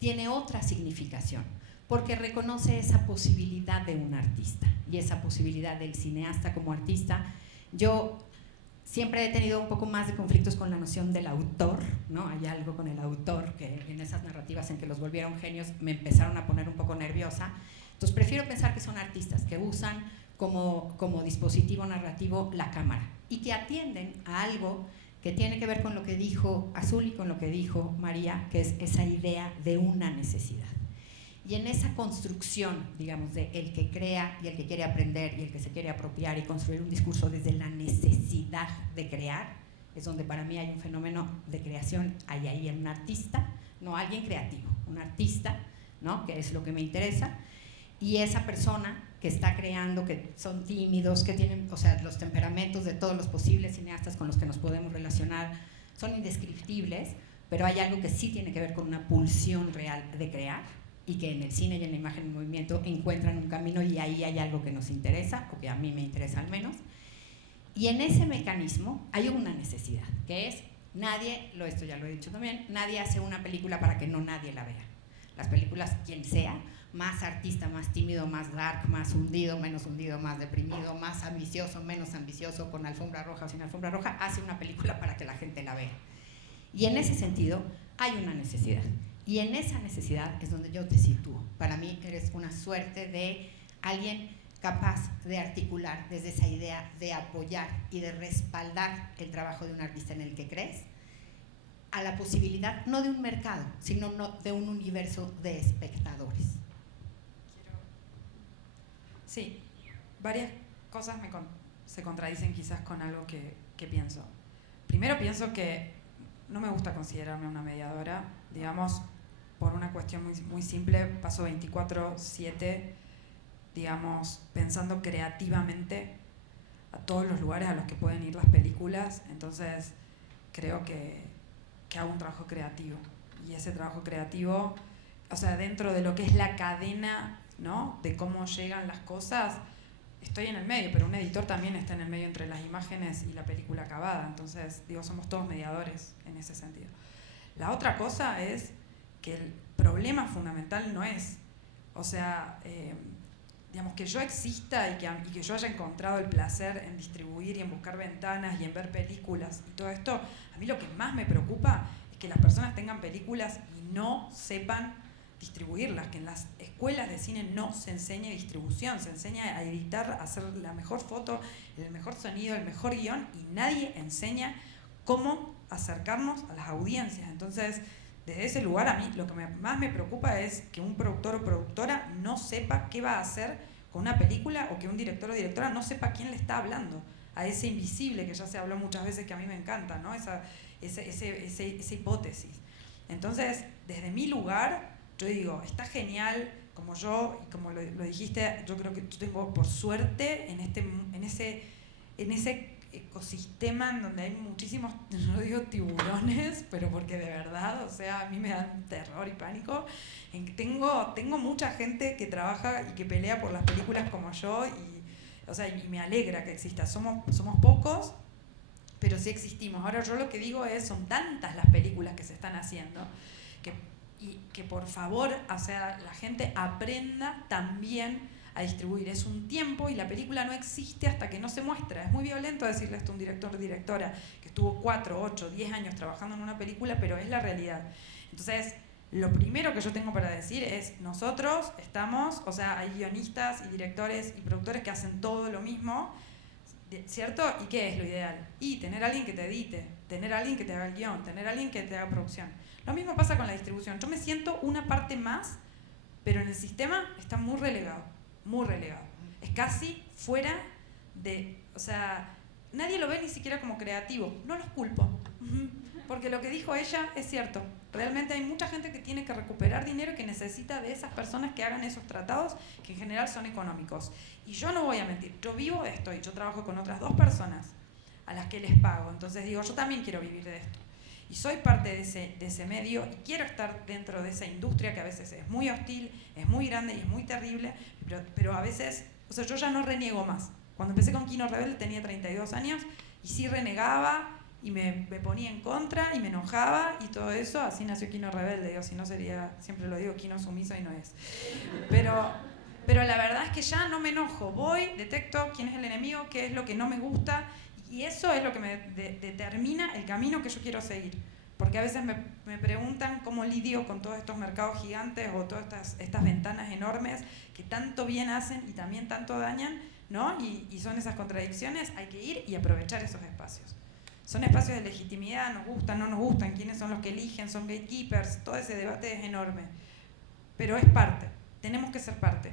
tiene otra significación, porque reconoce esa posibilidad de un artista y esa posibilidad del cineasta como artista. Yo siempre he tenido un poco más de conflictos con la noción del autor, ¿no? Hay algo con el autor que en esas narrativas en que los volvieron genios me empezaron a poner un poco nerviosa. Entonces prefiero pensar que son artistas que usan como dispositivo narrativo la cámara y que atienden a algo que tiene que ver con lo que dijo Azul y con lo que dijo María, que es esa idea de una necesidad. Y en esa construcción, digamos, de el que crea y el que quiere aprender y el que se quiere apropiar y construir un discurso desde la necesidad de crear, es donde para mí hay un fenómeno de creación, hay ahí un artista, no alguien creativo, un artista, ¿no? Que es lo que me interesa, y esa persona que está creando, que son tímidos, que tienen, o sea, los temperamentos de todos los posibles cineastas con los que nos podemos relacionar son indescriptibles, pero hay algo que sí tiene que ver con una pulsión real de crear, y que en el cine y en la imagen en movimiento encuentran un camino, y ahí hay algo que nos interesa, o que a mí me interesa al menos. Y en ese mecanismo hay una necesidad, que es nadie, esto ya lo he dicho también, nadie hace una película para que no nadie la vea. Las películas, quien sea, más artista, más tímido, más dark, más hundido, menos hundido, más deprimido, más ambicioso, menos ambicioso, con alfombra roja o sin alfombra roja, hace una película para que la gente la vea. Y en ese sentido hay una necesidad. Y en esa necesidad es donde yo te sitúo. Para mí eres una suerte de alguien capaz de articular desde esa idea de apoyar y de respaldar el trabajo de un artista en el que crees, a la posibilidad no de un mercado, sino de un universo de espectadores. Sí, varias cosas se contradicen quizás con algo que pienso. Primero pienso que no me gusta considerarme una mediadora, digamos, por una cuestión muy, muy simple, paso 24/7, digamos, pensando creativamente a todos los lugares a los que pueden ir las películas, entonces creo que hago un trabajo creativo, y ese trabajo creativo, o sea, dentro de lo que es la cadena, ¿no?, de cómo llegan las cosas, estoy en el medio, pero un editor también está en el medio entre las imágenes y la película acabada, entonces, digo, somos todos mediadores en ese sentido. La otra cosa es que el problema fundamental no es, o sea, digamos, que yo exista y que yo haya encontrado el placer en distribuir y en buscar ventanas y en ver películas y todo esto. A mí lo que más me preocupa es que las personas tengan películas y no sepan distribuirlas, que en las escuelas de cine no se enseña distribución, se enseña a editar, a hacer la mejor foto, el mejor sonido, el mejor guión, y nadie enseña cómo acercarnos a las audiencias. Entonces, desde ese lugar, a mí lo que más me preocupa es que un productor o productora no sepa qué va a hacer con una película, o que un director o directora no sepa quién le está hablando, a ese invisible que ya se habló muchas veces, que a mí me encanta, ¿no? Esa hipótesis. Entonces, desde mi lugar, yo digo, está genial, como yo, y como lo dijiste, yo creo que yo tengo, por suerte, en ese ecosistema en donde hay muchísimos, no digo tiburones, pero porque de verdad, o sea, a mí me dan terror y pánico. Tengo mucha gente que trabaja y que pelea por las películas como yo, y, o sea, y me alegra que exista. Somos pocos, pero sí existimos. Ahora, yo lo que digo es, son tantas las películas que se están haciendo, que por favor, o sea, la gente aprenda también a distribuir. Es un tiempo, y la película no existe hasta que no se muestra. Es muy violento decirle esto a un director o directora que estuvo 4, 8, 10 años trabajando en una película, pero es la realidad. Entonces, lo primero que yo tengo para decir es, nosotros estamos, o sea, hay guionistas y directores y productores que hacen todo lo mismo, ¿cierto? ¿Y qué es lo ideal? Y tener a alguien que te edite, tener a alguien que te haga el guión, tener a alguien que te haga producción. Lo mismo pasa con la distribución. Yo me siento una parte más, pero en el sistema está muy relegado, muy relegado. Es casi fuera de, o sea, nadie lo ve ni siquiera como creativo. No los culpo, porque lo que dijo ella es cierto. Realmente hay mucha gente que tiene que recuperar dinero, que necesita de esas personas que hagan esos tratados, que en general son económicos. Y yo no voy a mentir, yo vivo de esto, y yo trabajo con otras 2 personas a las que les pago. Entonces digo, yo también quiero vivir de esto. Y soy parte de ese medio, y quiero estar dentro de esa industria que a veces es muy hostil, es muy grande y es muy terrible, pero a veces, o sea, yo ya no reniego más. Cuando empecé con Kino Rebelde tenía 32 años, y sí renegaba, y me ponía en contra, y me enojaba, y todo eso. Así nació Kino Rebelde, digo, si no sería, siempre lo digo, Kino Sumiso, y no es. Pero la verdad es que ya no me enojo, voy, detecto quién es el enemigo, qué es lo que no me gusta, y eso es lo que me determina el camino que yo quiero seguir. Porque a veces me preguntan cómo lidio con todos estos mercados gigantes, o todas estas ventanas enormes que tanto bien hacen y también tanto dañan, ¿no? Y son esas contradicciones. Hay que ir y aprovechar esos espacios. Son espacios de legitimidad, nos gustan, no nos gustan, quiénes son los que eligen, son gatekeepers, todo ese debate es enorme. Pero es parte, tenemos que ser parte.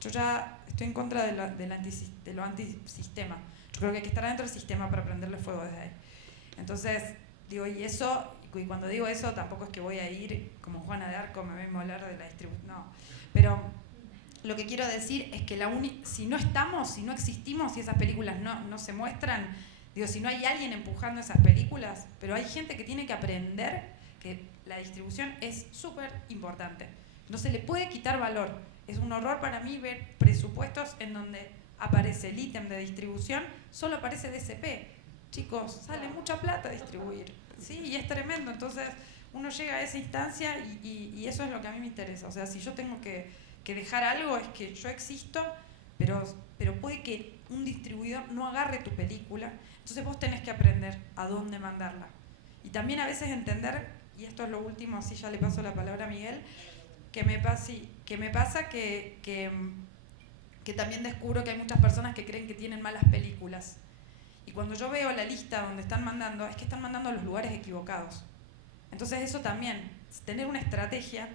Yo ya estoy en contra de lo antisistema. Yo creo que hay que estar dentro del sistema para prenderle fuego desde ahí. Entonces, digo, y cuando digo eso, tampoco es que voy a ir como Juana de Arco, me voy a molar de la distribución, no. Pero lo que quiero decir es que si no estamos, si no existimos, si esas películas no se muestran, digo, si no hay alguien empujando esas películas, pero hay gente que tiene que aprender que la distribución es súper importante. No se le puede quitar valor. Es un horror para mí ver presupuestos en donde aparece el ítem de distribución, solo aparece DCP. Chicos, sale mucha plata distribuir, ¿sí? Y es tremendo. Entonces, uno llega a esa instancia y eso es lo que a mí me interesa. O sea, si yo tengo que dejar algo, es que yo existo, pero puede que un distribuidor no agarre tu película. Entonces vos tenés que aprender a dónde mandarla. Y también a veces entender y esto es lo último, así ya le paso la palabra a Miguel, que me pasa que también descubro que hay muchas personas que creen que tienen malas películas. Y cuando yo veo la lista donde están mandando, es que están mandando a los lugares equivocados. Entonces eso también, tener una estrategia,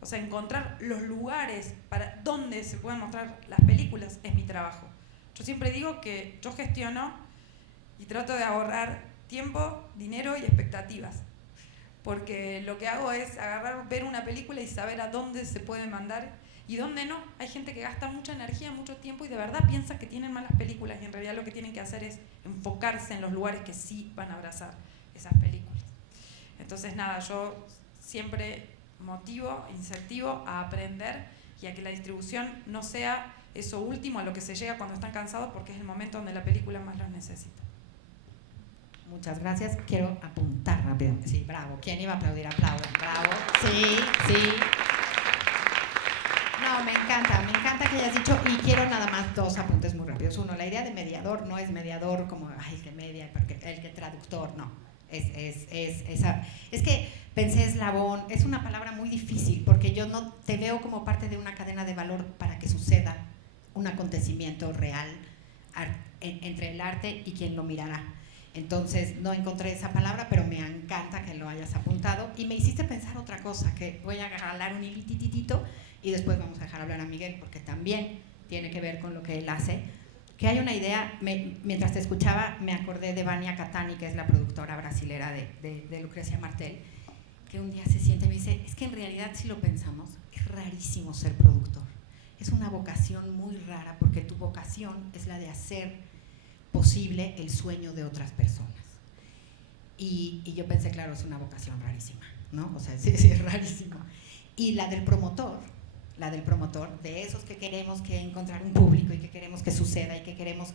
o sea, encontrar los lugares para donde se pueden mostrar las películas es mi trabajo. Yo siempre digo que yo gestiono y trato de ahorrar tiempo, dinero y expectativas. Porque lo que hago es agarrar, ver una película y saber a dónde se puede mandar y dónde no. Hay gente que gasta mucha energía, mucho tiempo y de verdad piensa que tienen malas películas y en realidad lo que tienen que hacer es enfocarse en los lugares que sí van a abrazar esas películas. Entonces nada, yo siempre motivo, incentivo a aprender y a que la distribución no sea eso último a lo que se llega cuando están cansados, porque es el momento donde la película más los necesita. Muchas gracias. Quiero apuntar rápido. Sí, bravo. ¿Quién iba a aplaudir? Aplaudan. Bravo. Sí, sí. No, me encanta que hayas dicho, y quiero nada más 2 apuntes muy rápidos. Uno, la idea de mediador no es mediador como, ay, el que media, el que traductor, no. Es que pensé eslabón, es una palabra muy difícil porque yo no te veo como parte de una cadena de valor para que suceda un acontecimiento real entre el arte y quien lo mirará. Entonces no encontré esa palabra, pero me encanta que lo hayas apuntado y me hiciste pensar otra cosa, que voy a jalar un hilititito y después vamos a dejar hablar a Miguel porque también tiene que ver con lo que él hace. Que hay una idea, mientras te escuchaba me acordé de Vania Catani, que es la productora brasilera de Lucrecia Martel, que un día se siente y me dice, es que en realidad si lo pensamos, es rarísimo ser productor. Es una vocación muy rara porque tu vocación es la de hacer posible el sueño de otras personas. Y yo pensé, claro, es una vocación rarísima, ¿no? O sea, sí, es rarísimo. Y la del promotor, de esos que queremos que encontrar un público y que queremos que suceda y que queremos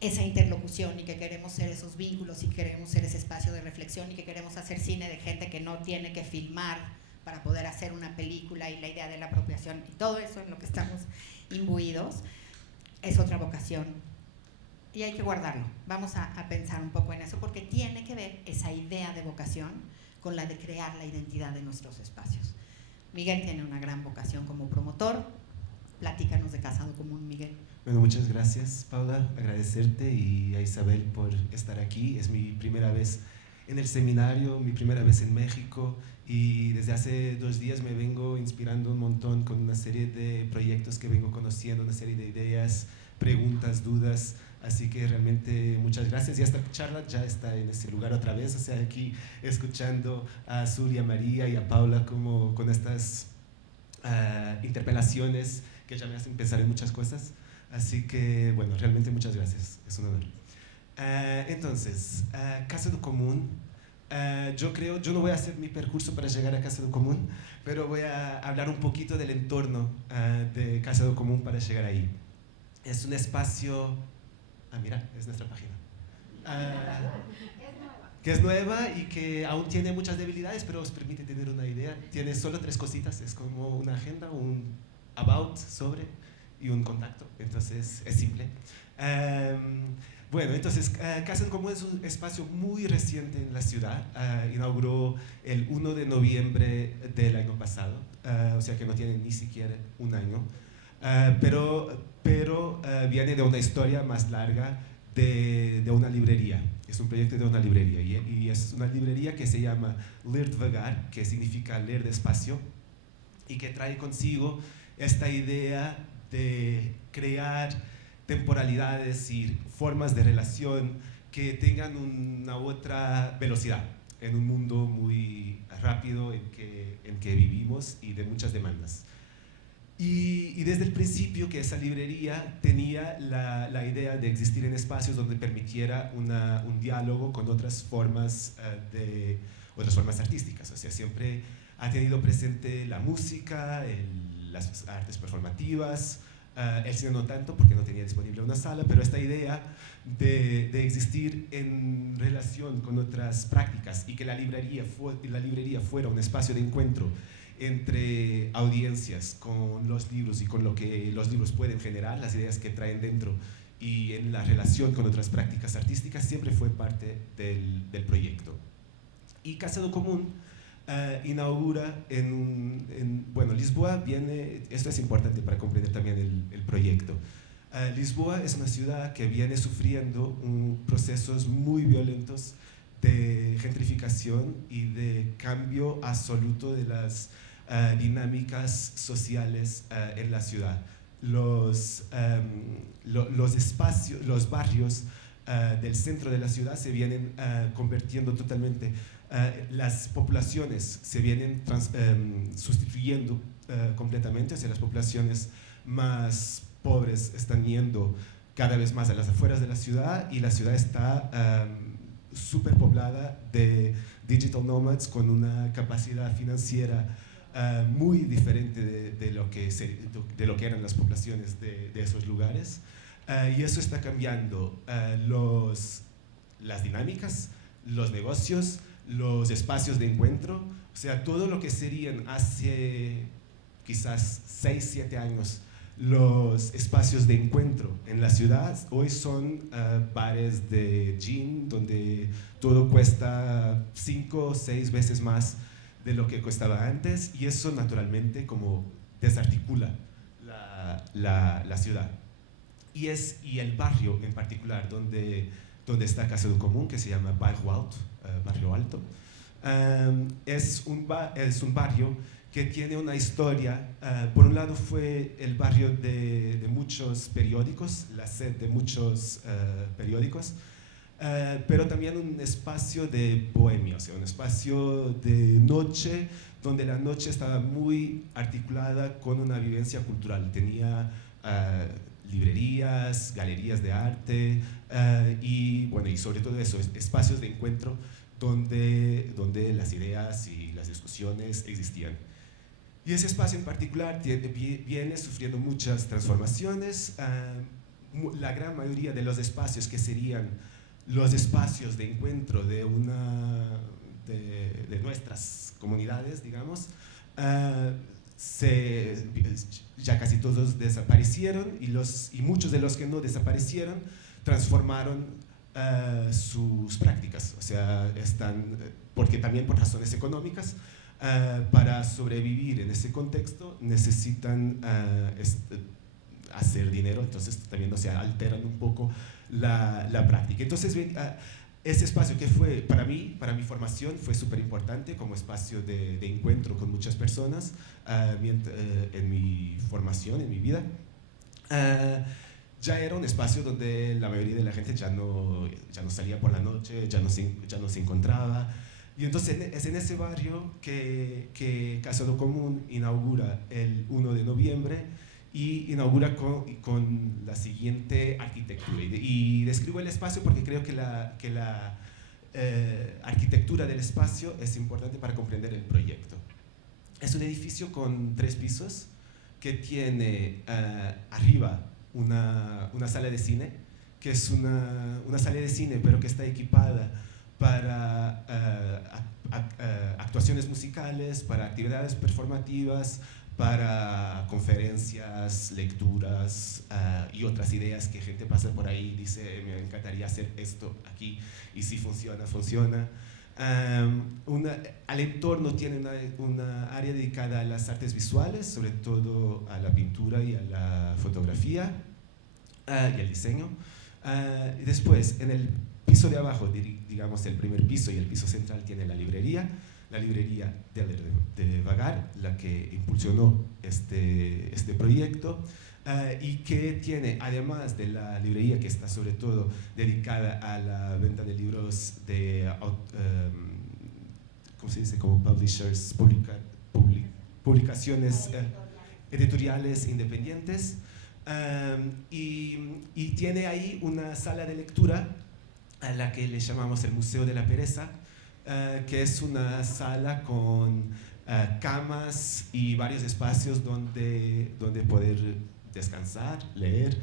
esa interlocución y que queremos ser esos vínculos y queremos ser ese espacio de reflexión y que queremos hacer cine de gente que no tiene que filmar para poder hacer una película y la idea de la apropiación y todo eso en lo que estamos imbuidos, es otra vocación. Y hay que guardarlo. Vamos a pensar un poco en eso porque tiene que ver esa idea de vocación con la de crear la identidad de nuestros espacios. Miguel tiene una gran vocación como promotor. Platícanos de Casado Común, Miguel. Bueno, muchas gracias, Paula. Agradecerte y a Isabel por estar aquí. Es mi primera vez en el seminario, mi primera vez en México y desde hace 2 días me vengo inspirando un montón con una serie de proyectos que vengo conociendo, una serie de ideas, preguntas, dudas. Así que realmente muchas gracias y esta charla ya está en ese lugar otra vez, o sea, aquí escuchando a Azul y a María y a Paula como con estas interpelaciones que ya me hacen pensar en muchas cosas. Así que, bueno, realmente muchas gracias, es un honor. Entonces, Casa do Común, yo no voy a hacer mi percurso para llegar a Casa do Común, pero voy a hablar un poquito del entorno de Casa do Común para llegar ahí. Es un espacio... mira, es nuestra página. Que es nueva y que aún tiene muchas debilidades, pero os permite tener una idea. Tiene solo 3 cositas, es como una agenda, un about, sobre y un contacto. Entonces es simple. Bueno, entonces Casa do Común es un espacio muy reciente en la ciudad. Inauguró el 1 de noviembre del año pasado, o sea que no tiene ni siquiera un año. Pero viene de una historia más larga de una librería. Es un proyecto de una librería y es una librería que se llama Ler Devagar, que significa leer despacio y que trae consigo esta idea de crear temporalidades y formas de relación que tengan una otra velocidad en un mundo muy rápido en que vivimos y de muchas demandas. Y desde el principio que esa librería tenía la idea de existir en espacios donde permitiera un diálogo con otras formas artísticas. O sea, siempre ha tenido presente la música, las artes performativas, el cine no tanto porque no tenía disponible una sala, pero esta idea de existir en relación con otras prácticas y que la librería fuera un espacio de encuentro entre audiencias con los libros y con lo que los libros pueden generar, las ideas que traen dentro y en la relación con otras prácticas artísticas, siempre fue parte del proyecto. Y Casa do Común inaugura bueno, Lisboa viene, esto es importante para comprender también el proyecto. Lisboa es una ciudad que viene sufriendo procesos muy violentos de gentrificación y de cambio absoluto de las dinámicas sociales en la ciudad. Los espacios, los barrios del centro de la ciudad se vienen convirtiendo totalmente, las poblaciones se vienen sustituyendo completamente, o sea, las poblaciones más pobres están yendo cada vez más a las afueras de la ciudad y la ciudad está superpoblada de digital nomads con una capacidad financiera muy diferente de lo que eran las poblaciones de esos lugares. Y eso está cambiando las dinámicas, los negocios, los espacios de encuentro, o sea, todo lo que serían hace quizás 6, 7 años los espacios de encuentro en la ciudad, hoy son bares de gin donde todo cuesta 5 o 6 veces más de lo que costaba antes, y eso naturalmente como desarticula la ciudad. Y el barrio en particular donde está Casa do Común, que se llama Barrio Alto, es un barrio que tiene una historia. Por un lado fue el barrio de muchos periódicos, la sede de muchos periódicos, pero también un espacio de bohemia, o sea, un espacio de noche, donde la noche estaba muy articulada con una vivencia cultural. Tenía librerías, galerías de arte y sobre todo eso, espacios de encuentro donde las ideas y las discusiones existían. Y ese espacio en particular viene sufriendo muchas transformaciones. La gran mayoría de los espacios que serían los espacios de encuentro de nuestras comunidades, digamos, ya casi todos desaparecieron, y muchos de los que no desaparecieron transformaron sus prácticas, o sea, porque también por razones económicas, para sobrevivir en ese contexto necesitan hacer dinero, entonces también, o sea, alteran un poco la práctica. Entonces, ese espacio que fue para mi formación fue súper importante como espacio de encuentro con muchas personas en mi formación, en mi vida. Ya era un espacio donde la mayoría de la gente ya no salía por la noche, ya no se encontraba. Y entonces es en ese barrio que Casa do Común inaugura el 1 de noviembre y inaugura con la siguiente arquitectura. Y describo el espacio porque creo que la arquitectura del espacio es importante para comprender el proyecto. Es un edificio con 3 pisos que tiene arriba una sala de cine, que es una sala de cine pero que está equipada para actuaciones musicales, para actividades performativas, para conferencias, lecturas y otras ideas que gente pasa por ahí y dice, me encantaría hacer esto aquí, y si funciona, funciona. Al entorno tiene una área dedicada a las artes visuales, sobre todo a la pintura y a la fotografía y al diseño. Después, en el piso de abajo, digamos el primer piso y el piso central, tiene la librería de Vagar, la que impulsionó este proyecto, y que tiene, además de la librería que está sobre todo dedicada a la venta de libros de, ¿cómo se dice? Como publishers, publicaciones editoriales independientes, y tiene ahí una sala de lectura a la que le llamamos el Museo de la Pereza, que es una sala con camas y varios espacios donde poder descansar, leer,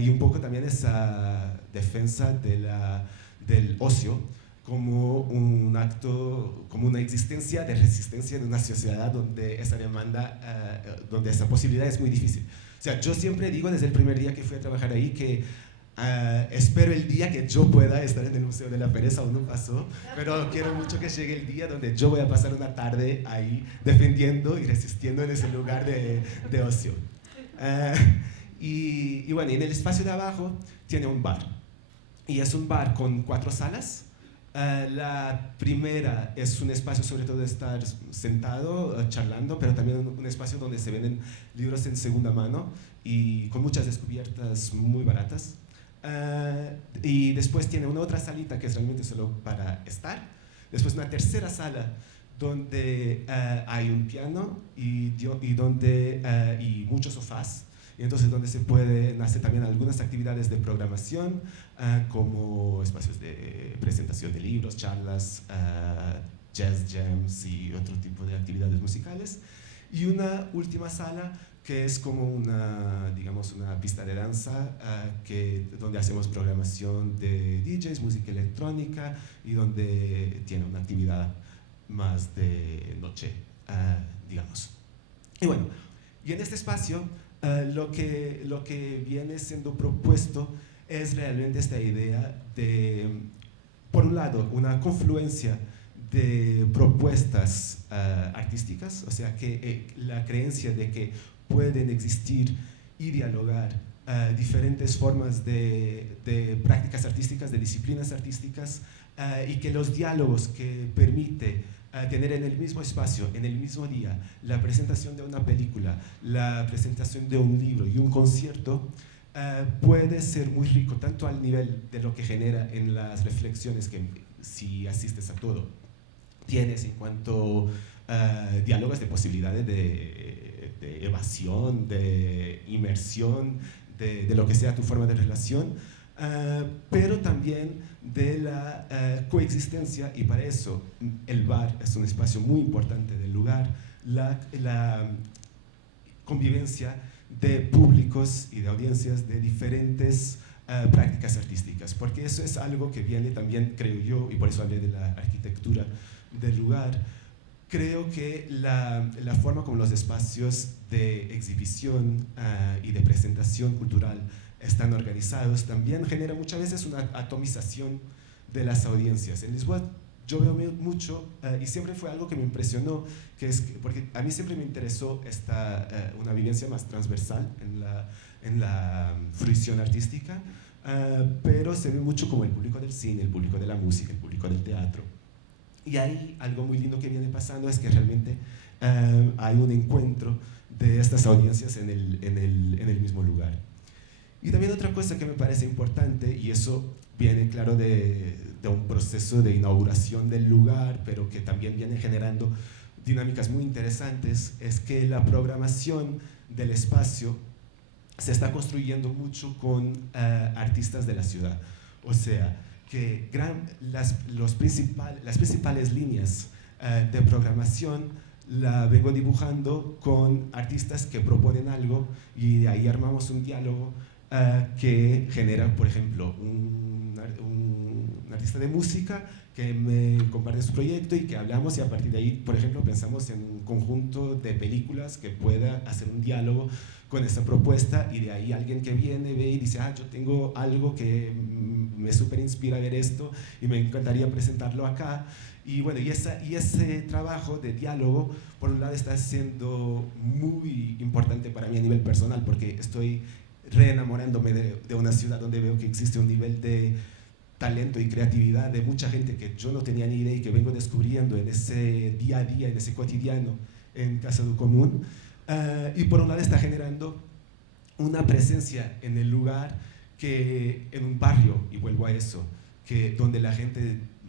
y un poco también esa defensa del ocio como un acto, como una existencia de resistencia en una sociedad donde esa demanda, donde esa posibilidad es muy difícil. O sea, yo siempre digo desde el primer día que fui a trabajar ahí que Espero el día que yo pueda estar en el Museo de la Pereza, aún no pasó, pero quiero mucho que llegue el día donde yo voy a pasar una tarde ahí defendiendo y resistiendo en ese lugar de ocio. Y bueno, y en el espacio de abajo tiene un bar. Y es un bar con 4 salas. La primera es un espacio sobre todo de estar sentado, charlando, pero también un espacio donde se venden libros en segunda mano y con muchas descubiertas muy baratas. Y después tiene una otra salita que es realmente solo para estar. Después una tercera sala donde hay un piano y muchos sofás. Y entonces donde se pueden hacer también algunas actividades de programación, como espacios de presentación de libros, charlas, jazz jams y otro tipo de actividades musicales. Y una última sala que es como digamos, una pista de danza donde hacemos programación de DJs, música electrónica y donde tiene una actividad más de noche, digamos. Y bueno, y en este espacio lo que viene siendo propuesto es realmente esta idea de, por un lado, una confluencia de propuestas artísticas, o sea, que la creencia de que pueden existir y dialogar diferentes formas de prácticas artísticas, de disciplinas artísticas, y que los diálogos que permite tener en el mismo espacio, en el mismo día, la presentación de una película, la presentación de un libro y un concierto, puede ser muy rico, tanto al nivel de lo que genera en las reflexiones que, si asistes a todo, tienes en cuanto diálogos de posibilidades de evasión, de inmersión, de lo que sea tu forma de relación, pero también de la coexistencia, y para eso el bar es un espacio muy importante del lugar, la convivencia de públicos y de audiencias de diferentes prácticas artísticas, porque eso es algo que viene también, creo yo, y por eso hablé de la arquitectura del lugar. Creo que la forma como los espacios de exhibición y de presentación cultural están organizados también genera muchas veces una atomización de las audiencias. En Lisboa yo veo mucho, y siempre fue algo que me impresionó, porque a mí siempre me interesó una vivencia más transversal en la fruición artística, pero se ve mucho como el público del cine, el público de la música, el público del teatro. Y ahí algo muy lindo que viene pasando es que realmente hay un encuentro de estas audiencias en el mismo lugar. Y también otra cosa que me parece importante, y eso viene claro de un proceso de inauguración del lugar, pero que también viene generando dinámicas muy interesantes, es que la programación del espacio se está construyendo mucho con artistas de la ciudad. O sea, que las principales líneas de programación la vengo dibujando con artistas que proponen algo y de ahí armamos un diálogo que genera, por ejemplo, un artista de música que me comparte su proyecto y que hablamos, y a partir de ahí, por ejemplo, pensamos en un conjunto de películas que pueda hacer un diálogo con esta propuesta, y de ahí alguien que viene, ve y dice, yo tengo algo que me súper inspira a ver esto y me encantaría presentarlo acá. Y bueno, y ese trabajo de diálogo, por un lado, está siendo muy importante para mí a nivel personal, porque estoy reenamorándome de una ciudad donde veo que existe un nivel de talento y creatividad de mucha gente que yo no tenía ni idea y que vengo descubriendo en ese día a día, en ese cotidiano en Casa do Común. Y por un lado está generando una presencia en el lugar, que en un barrio, y vuelvo a eso, donde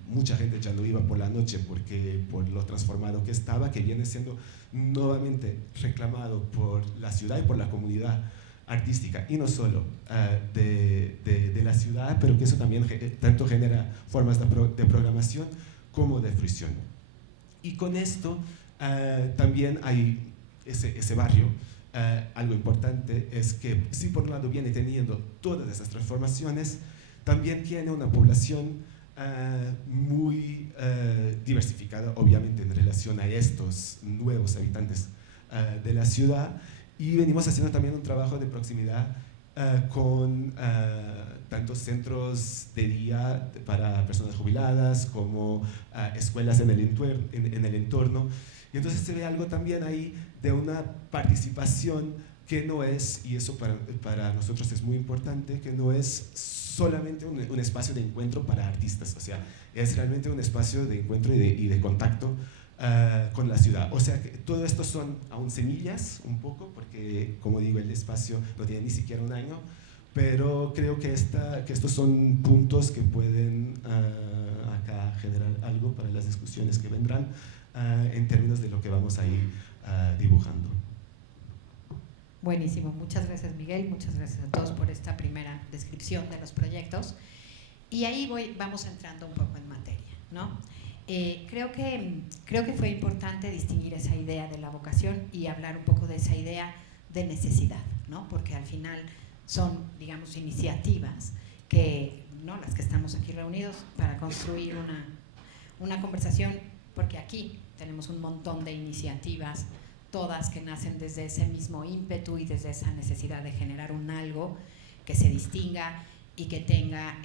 mucha gente ya no iba por la noche por lo transformado que estaba, que viene siendo nuevamente reclamado por la ciudad y por la comunidad artística, y no solo de la ciudad, pero que eso también tanto genera formas de programación como de fruición. Y con esto también hay ese barrio. Algo importante es que, si por un lado viene teniendo todas esas transformaciones, también tiene una población muy diversificada, obviamente, en relación a estos nuevos habitantes de la ciudad. Y venimos haciendo también un trabajo de proximidad con tanto centros de día para personas jubiladas como escuelas en el entorno. Y entonces se ve algo también ahí de una participación que no es, y eso para nosotros es muy importante, que no es solamente un espacio de encuentro para artistas, o sea, es realmente un espacio de encuentro y de contacto con la ciudad. O sea, que todo esto son aún semillas, un poco, porque, como digo, el espacio no tiene ni siquiera un año, pero creo que estos son puntos que pueden acá generar algo para las discusiones que vendrán en términos de lo que vamos a ir dibujando. Buenísimo, muchas gracias Miguel, muchas gracias a todos por esta primera descripción de los proyectos. Y ahí vamos entrando un poco en materia, ¿no? Creo que fue importante distinguir esa idea de la vocación y hablar un poco de esa idea de necesidad, ¿no? Porque al final son, digamos, iniciativas que, ¿no?, las que estamos aquí reunidos para construir una conversación, porque aquí tenemos un montón de iniciativas, todas que nacen desde ese mismo ímpetu y desde esa necesidad de generar un algo que se distinga y que tenga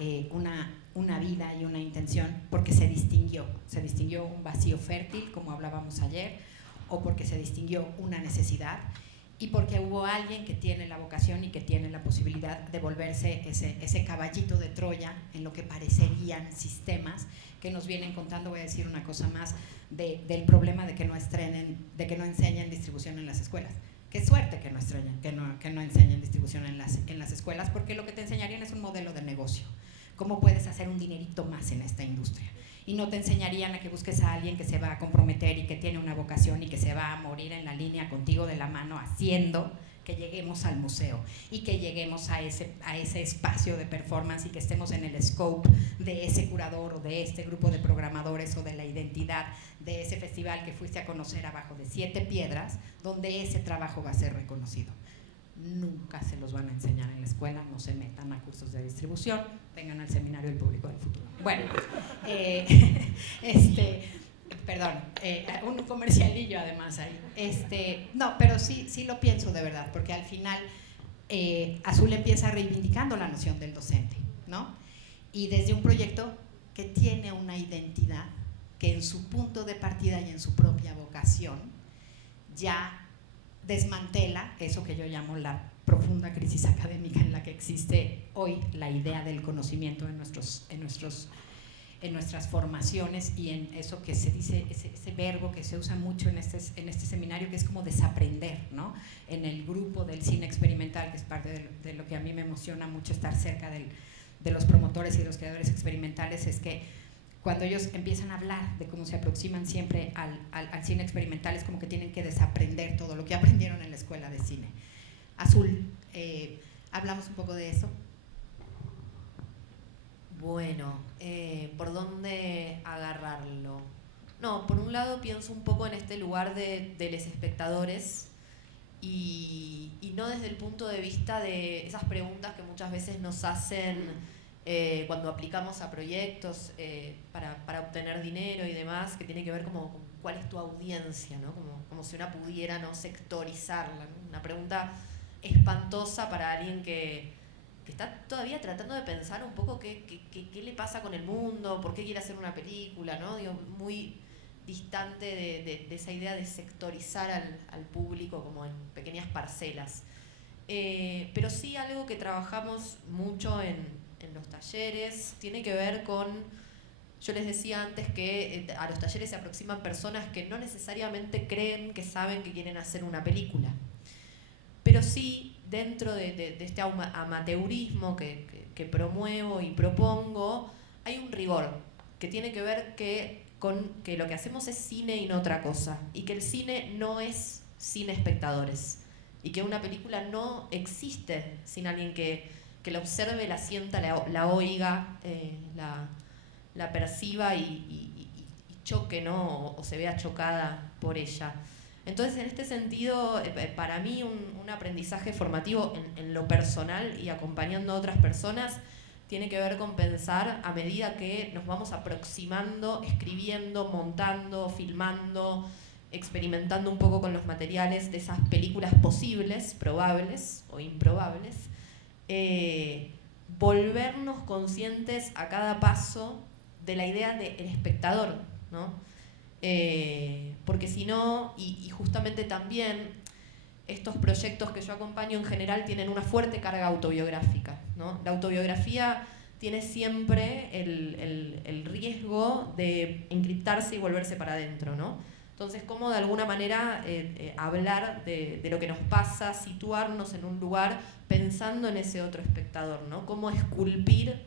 una vida y una intención, porque se distinguió un vacío fértil, como hablábamos ayer, o porque se distinguió una necesidad, y porque hubo alguien que tiene la vocación y que tiene la posibilidad de volverse ese caballito de Troya en lo que parecerían sistemas que nos vienen contando. Voy a decir una cosa más del problema de que no enseñan distribución en las escuelas. Qué suerte que no enseñen distribución en las escuelas, porque lo que te enseñarían es un modelo de negocio. ¿Cómo puedes hacer un dinerito más en esta industria? Y no te enseñarían a que busques a alguien que se va a comprometer y que tiene una vocación y que se va a morir en la línea contigo de la mano, haciendo que lleguemos al museo y que lleguemos a ese espacio de performance y que estemos en el scope de ese curador o de este grupo de programadores o de la identidad de ese festival que fuiste a conocer abajo de 7 piedras, donde ese trabajo va a ser reconocido. Nunca se los van a enseñar en la escuela, no se metan a cursos de distribución, vengan al seminario del público del futuro. Bueno, perdón, un comercialillo además ahí. No, pero sí lo pienso de verdad, porque al final Azul empieza reivindicando la noción del docente, ¿no? Y desde un proyecto que tiene una identidad, que en su punto de partida y en su propia vocación ya desmantela eso que yo llamo la profunda crisis académica en la que existe hoy la idea del conocimiento en nuestras formaciones, y en eso que se dice, ese verbo que se usa mucho en este seminario, que es como desaprender, ¿no? En el grupo del cine experimental, que es parte de lo que a mí me emociona mucho estar cerca de los promotores y de los creadores experimentales, es que cuando ellos empiezan a hablar de cómo se aproximan siempre al cine experimental, es como que tienen que desaprender todo lo que aprendieron en la escuela de cine. Azul, ¿hablamos un poco de eso? Bueno, ¿por dónde agarrarlo? No, por un lado pienso un poco en este lugar de los espectadores y no desde el punto de vista de esas preguntas que muchas veces nos hacen cuando aplicamos a proyectos para obtener dinero y demás, que tiene que ver como con cuál es tu audiencia, ¿no? Como si una pudiera no sectorizarla, ¿no? Una pregunta espantosa para alguien que está todavía tratando de pensar un poco qué le pasa con el mundo, por qué quiere hacer una película, ¿no? Digo, muy distante de esa idea de sectorizar al público como en pequeñas parcelas. Pero sí algo que trabajamos mucho en los talleres tiene que ver con, yo les decía antes que a los talleres se aproximan personas que no necesariamente creen que saben que quieren hacer una película, pero sí dentro de este amateurismo que promuevo y propongo, hay un rigor que tiene que ver con que lo que hacemos es cine y no otra cosa, y que el cine no es sin espectadores, y que una película no existe sin alguien que la observe, la sienta, la oiga, la perciba y choque, ¿no? O se vea chocada por ella. Entonces, en este sentido, para mí un aprendizaje formativo en lo personal y acompañando a otras personas tiene que ver con pensar a medida que nos vamos aproximando, escribiendo, montando, filmando, experimentando un poco con los materiales de esas películas posibles, probables o improbables, volvernos conscientes a cada paso de la idea del espectador, ¿no? Porque si no, y justamente también estos proyectos que yo acompaño en general tienen una fuerte carga autobiográfica, ¿no? La autobiografía tiene siempre el riesgo de encriptarse y volverse para adentro, ¿no? Entonces, cómo de alguna manera hablar de lo que nos pasa, situarnos en un lugar pensando en ese otro espectador, ¿no? Cómo esculpir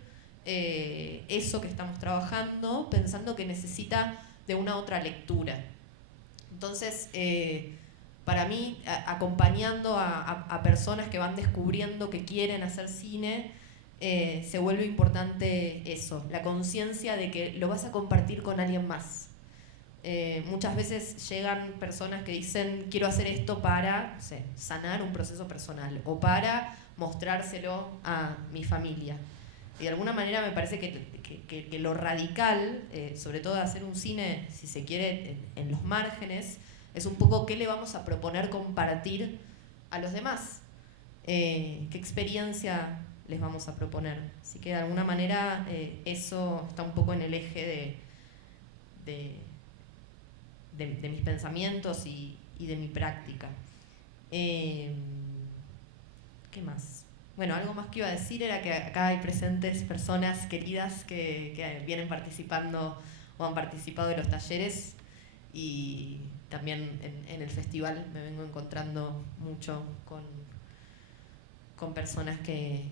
eso que estamos trabajando, pensando que necesita de una otra lectura. Entonces, para mí, acompañando a personas que van descubriendo que quieren hacer cine, se vuelve importante eso, la conciencia de que lo vas a compartir con alguien más. Muchas veces llegan personas que dicen quiero hacer esto para, no sé, sanar un proceso personal o para mostrárselo a mi familia. Y de alguna manera me parece que lo radical, sobre todo de hacer un cine, si se quiere, en los márgenes, es un poco qué le vamos a proponer compartir a los demás, qué experiencia les vamos a proponer. Así que de alguna manera eso está un poco en el eje de mis pensamientos y de mi práctica. ¿Qué más? Bueno, algo más que iba a decir era que acá hay presentes personas queridas que vienen participando o han participado de los talleres, y también en el festival me vengo encontrando mucho con personas que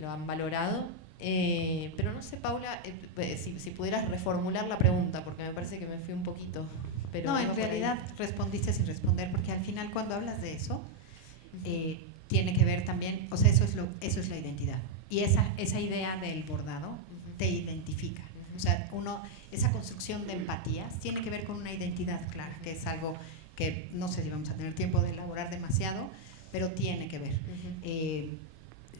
lo han valorado. Pero no sé, Paula, si pudieras reformular la pregunta, porque me parece que me fui un poquito. Pero no, en realidad respondiste sin responder, porque al final cuando hablas de eso, tiene que ver también, o sea, eso es la identidad. Y esa idea del bordado te identifica. O sea, esa construcción de empatías tiene que ver con una identidad clara, que es algo que no sé si vamos a tener tiempo de elaborar demasiado, pero tiene que ver.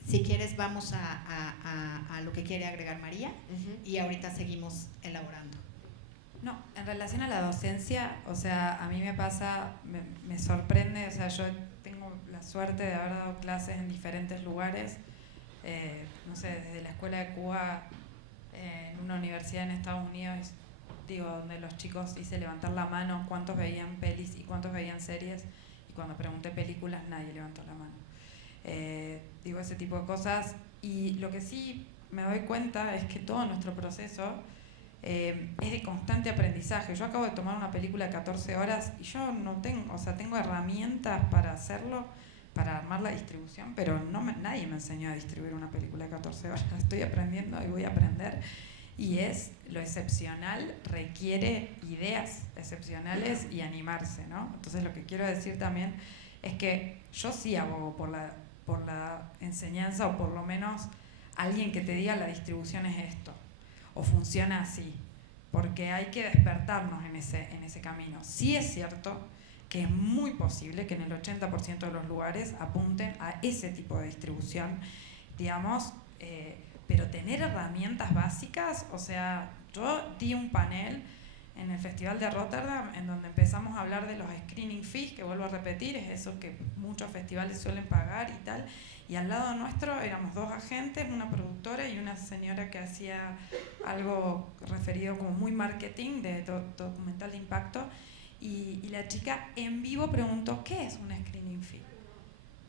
Si quieres, vamos a lo que quiere agregar María, y ahorita seguimos elaborando. No, en relación a la docencia, o sea, a mí me pasa, me sorprende, o sea, yo tengo la suerte de haber dado clases en diferentes lugares, no sé, desde la escuela de Cuba, en una universidad en Estados Unidos, digo, donde los chicos hice levantar la mano cuántos veían pelis y cuántos veían series, y cuando pregunté películas nadie levantó la mano. Digo, ese tipo de cosas, y lo que sí me doy cuenta es que todo nuestro proceso es de constante aprendizaje. Yo acabo de tomar una película de 14 horas y yo no tengo, o sea, tengo herramientas para hacerlo, para armar la distribución, pero nadie me enseñó a distribuir una película de 14 horas. Estoy aprendiendo y voy a aprender, y lo excepcional requiere ideas excepcionales y animarse, ¿no? Entonces lo que quiero decir también es que yo sí abogo por la enseñanza, o por lo menos alguien que te diga la distribución es esto, o funciona así, porque hay que despertarnos en ese camino. Sí es cierto que es muy posible que en el 80% de los lugares apunten a ese tipo de distribución, digamos, pero tener herramientas básicas, o sea, yo di un panel en el Festival de Rotterdam en donde empezamos a hablar de los screening fees, que vuelvo a repetir, es eso que muchos festivales suelen pagar y tal, y al lado nuestro éramos 2 agentes, una productora y una señora que hacía algo referido como muy marketing, de documental de impacto, y la chica en vivo preguntó, ¿qué es un screening fee?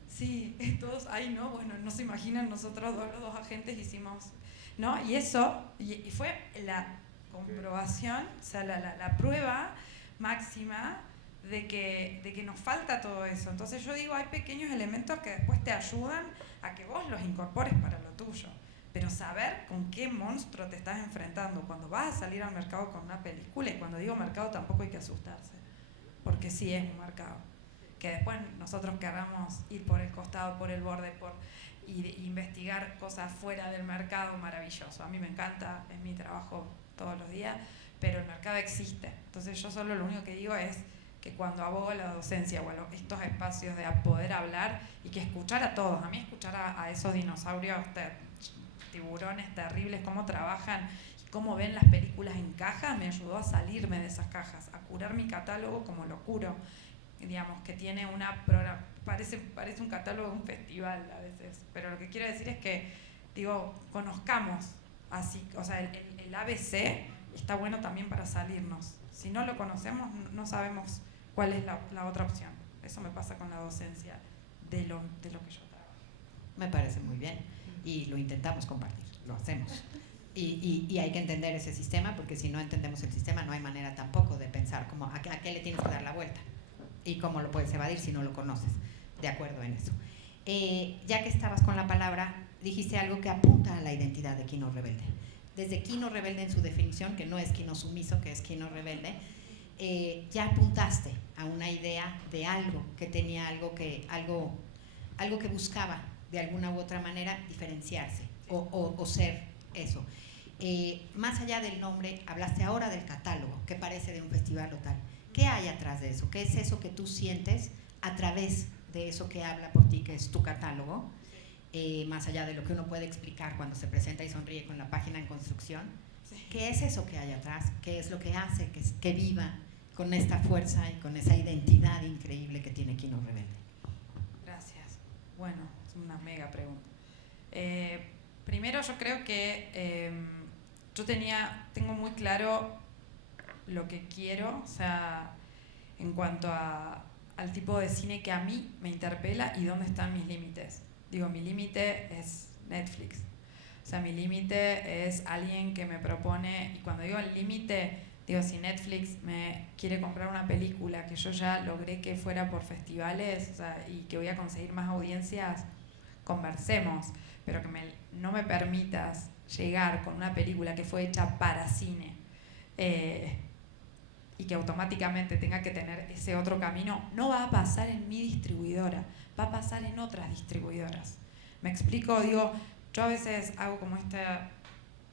Sí, todos, ay no, bueno, no se imaginan, nosotros los 2 agentes hicimos, ¿no? Y eso, y fue la comprobación, o sea, la prueba máxima de que nos falta todo eso. Entonces yo digo, hay pequeños elementos que después te ayudan a que vos los incorpores para lo tuyo, pero saber con qué monstruo te estás enfrentando cuando vas a salir al mercado con una película, y cuando digo mercado tampoco hay que asustarse, porque sí es un mercado, que después nosotros querramos ir por el costado, por el borde, y investigar cosas fuera del mercado, maravilloso, a mí me encanta, es mi trabajo todos los días, pero el mercado existe. Entonces yo solo lo único que digo es que cuando abogo la docencia, bueno, estos espacios de poder hablar y que escuchar a todos, a mí escuchar a esos dinosaurios, tiburones terribles, cómo trabajan y cómo ven las películas en cajas, me ayudó a salirme de esas cajas, a curar mi catálogo como lo curo, digamos, que tiene parece un catálogo de un festival a veces, pero lo que quiero decir es que digo, conozcamos así, o sea, el ABC está bueno también para salirnos. Si no lo conocemos, no sabemos cuál es la otra opción. Eso me pasa con la docencia de lo que yo trabajo. Me parece muy bien y lo intentamos compartir, lo hacemos. Y hay que entender ese sistema, porque si no entendemos el sistema no hay manera tampoco de pensar como a qué le tienes que dar la vuelta y cómo lo puedes evadir si no lo conoces. De acuerdo en eso. Ya que estabas con la palabra, dijiste algo que apunta a la identidad de Kino Rebelde. Desde Kino Rebelde en su definición, que no es Kino Sumiso, que es Kino Rebelde, ya apuntaste a una idea de algo que tenía algo que buscaba de alguna u otra manera diferenciarse o ser eso. Más allá del nombre, hablaste ahora del catálogo, que parece de un festival o tal. ¿Qué hay atrás de eso? ¿Qué es eso que tú sientes a través de eso que habla por ti, que es tu catálogo? Más allá de lo que uno puede explicar cuando se presenta y sonríe con la página en construcción. ¿Qué es eso que hay atrás? ¿Qué es lo que hace que viva con esta fuerza y con esa identidad increíble que tiene Kino Rebelde? Gracias. Bueno, es una mega pregunta. Primero yo creo que tengo muy claro lo que quiero, o sea, en cuanto al tipo de cine que a mí me interpela y dónde están mis límites. Digo, mi límite es Netflix. O sea, mi límite es alguien que me propone, y cuando digo el límite, digo, si Netflix me quiere comprar una película que yo ya logré que fuera por festivales, o sea, y que voy a conseguir más audiencias, conversemos, pero que no me permitas llegar con una película que fue hecha para cine y que automáticamente tenga que tener ese otro camino, no va a pasar en mi distribuidora, va a pasar en otras distribuidoras. ¿Me explico? Digo, yo a veces hago como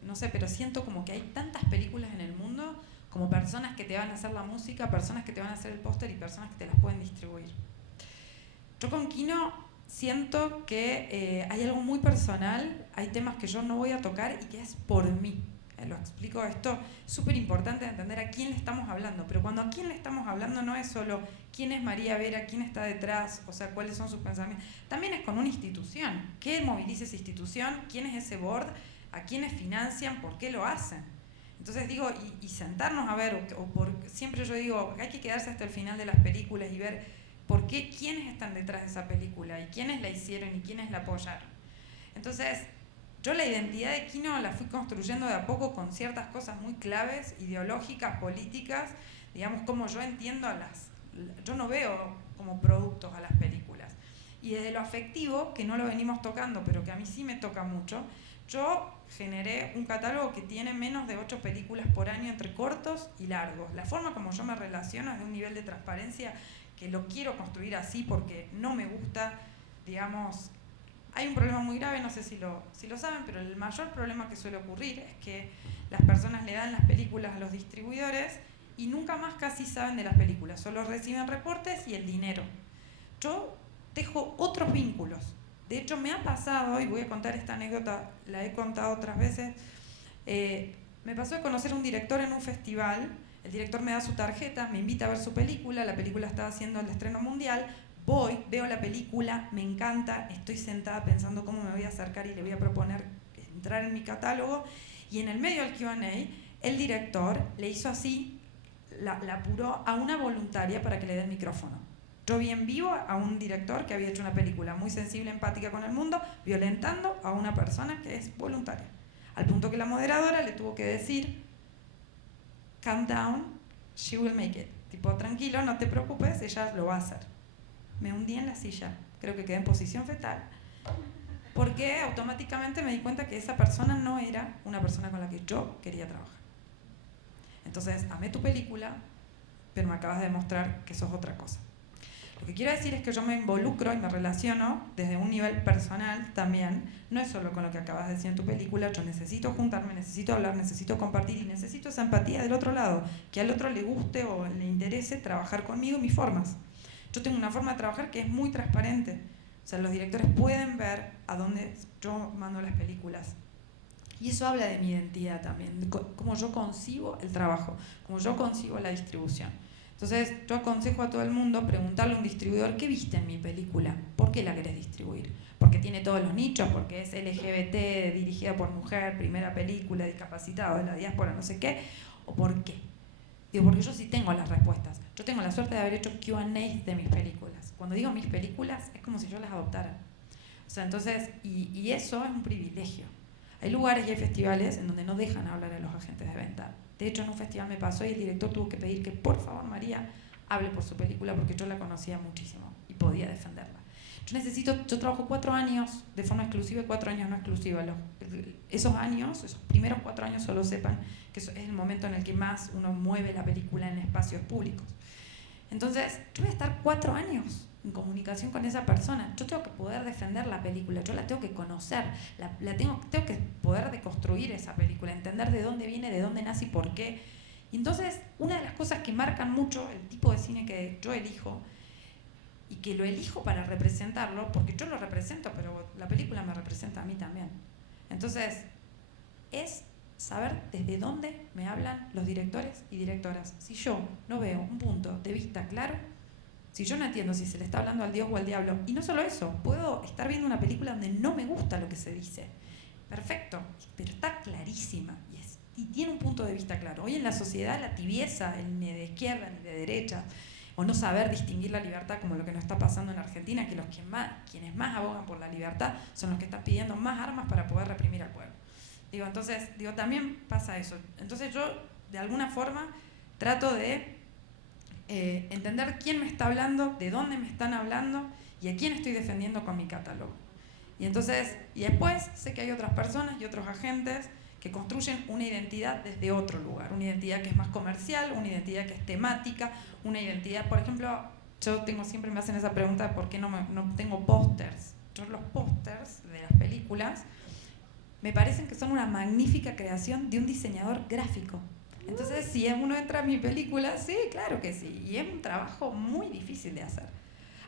no sé, pero siento como que hay tantas películas en el mundo, como personas que te van a hacer la música, personas que te van a hacer el póster y personas que te las pueden distribuir. Yo con Kino siento que hay algo muy personal, hay temas que yo no voy a tocar y que es por mí. Lo explico esto, es súper importante entender a quién le estamos hablando, pero cuando a quién le estamos hablando no es solo quién es María Vera, quién está detrás, o sea, cuáles son sus pensamientos, también es con una institución, qué moviliza esa institución, quién es ese board, a quiénes financian, por qué lo hacen. Entonces digo, y sentarnos a ver, siempre yo digo, hay que quedarse hasta el final de las películas y ver por qué, quiénes están detrás de esa película y quiénes la hicieron y quiénes la apoyaron. Entonces, yo la identidad de Kino la fui construyendo de a poco con ciertas cosas muy claves, ideológicas, políticas, digamos, como yo entiendo yo no veo como productos a las películas. Y desde lo afectivo, que no lo venimos tocando, pero que a mí sí me toca mucho, yo generé un catálogo que tiene menos de 8 películas por año entre cortos y largos. La forma como yo me relaciono es de un nivel de transparencia que lo quiero construir así porque no me gusta, digamos. Hay un problema muy grave, no sé si lo saben, pero el mayor problema que suele ocurrir es que las personas le dan las películas a los distribuidores y nunca más casi saben de las películas, solo reciben reportes y el dinero. Yo dejo otros vínculos. De hecho, me ha pasado, y voy a contar esta anécdota, la he contado otras veces, me pasó de conocer a un director en un festival, el director me da su tarjeta, me invita a ver su película, la película estaba haciendo el estreno mundial, voy, veo la película, me encanta, estoy sentada pensando cómo me voy a acercar y le voy a proponer entrar en mi catálogo, y en el medio del Q&A, el director le hizo así, la apuró a una voluntaria para que le dé el micrófono. Yo vi en vivo a un director que había hecho una película muy sensible, empática con el mundo, violentando a una persona que es voluntaria. Al punto que la moderadora le tuvo que decir, calm down, she will make it. Tipo, tranquilo, no te preocupes, ella lo va a hacer. Me hundí en la silla, creo que quedé en posición fetal, porque automáticamente me di cuenta que esa persona no era una persona con la que yo quería trabajar. Entonces, amé tu película, pero me acabas de demostrar que sos otra cosa. Lo que quiero decir es que yo me involucro y me relaciono desde un nivel personal también. No es solo con lo que acabas de decir en tu película. Yo necesito juntarme, necesito hablar, necesito compartir y necesito esa empatía del otro lado. Que al otro le guste o le interese trabajar conmigo y mis formas. Yo tengo una forma de trabajar que es muy transparente. O sea, los directores pueden ver a dónde yo mando las películas. Y eso habla de mi identidad también, de cómo yo concibo el trabajo, cómo yo concibo la distribución. Entonces, yo aconsejo a todo el mundo preguntarle a un distribuidor, ¿qué viste en mi película? ¿Por qué la querés distribuir? porque tiene todos los nichos, porque es LGBT, dirigida por mujer, primera película, discapacitado de la diáspora, no sé qué, o por qué. Digo, porque yo sí tengo las respuestas. Yo tengo la suerte de haber hecho Q&A de mis películas. Cuando digo mis películas, es como si yo las adoptara. O sea, entonces, y eso es un privilegio. Hay lugares y hay festivales en donde no dejan hablar a los agentes de venta. De hecho, en un festival me pasó y el director tuvo que pedir que, por favor, María, hable por su película porque yo la conocía muchísimo y podía defenderla. Yo trabajo 4 años de forma exclusiva y 4 años no exclusiva. Esos años, esos primeros 4 años, solo sepan que es el momento en el que más uno mueve la película en espacios públicos. Entonces, yo voy a estar 4 años en comunicación con esa persona. Yo tengo que poder defender la película, yo la tengo que conocer, tengo que poder deconstruir esa película, entender de dónde viene, de dónde nace y por qué. Y entonces, una de las cosas que marcan mucho el tipo de cine que yo elijo, y que lo elijo para representarlo, porque yo lo represento, pero la película me representa a mí también. Entonces, es saber desde dónde me hablan los directores y directoras. Si yo no veo un punto de vista claro, si yo no entiendo si se le está hablando al Dios o al diablo, y no solo eso, puedo estar viendo una película donde no me gusta lo que se dice. Perfecto, pero está clarísima y tiene un punto de vista claro. Hoy en la sociedad la tibieza, ni de izquierda ni de derecha, o no saber distinguir la libertad, como lo que nos está pasando en Argentina, que quienes más abogan por la libertad son los que están pidiendo más armas para poder reprimir al pueblo. Entonces, también pasa eso. Entonces yo, de alguna forma, trato de entender quién me está hablando, de dónde me están hablando y a quién estoy defendiendo con mi catálogo. Y después sé que hay otras personas y otros agentes que construyen una identidad desde otro lugar, una identidad que es más comercial, una identidad que es temática, una identidad, por ejemplo, siempre me hacen esa pregunta de por qué no tengo pósters. Yo los pósters de las películas me parecen que son una magnífica creación de un diseñador gráfico. Entonces, si uno entra a mi película, sí, claro que sí, y es un trabajo muy difícil de hacer.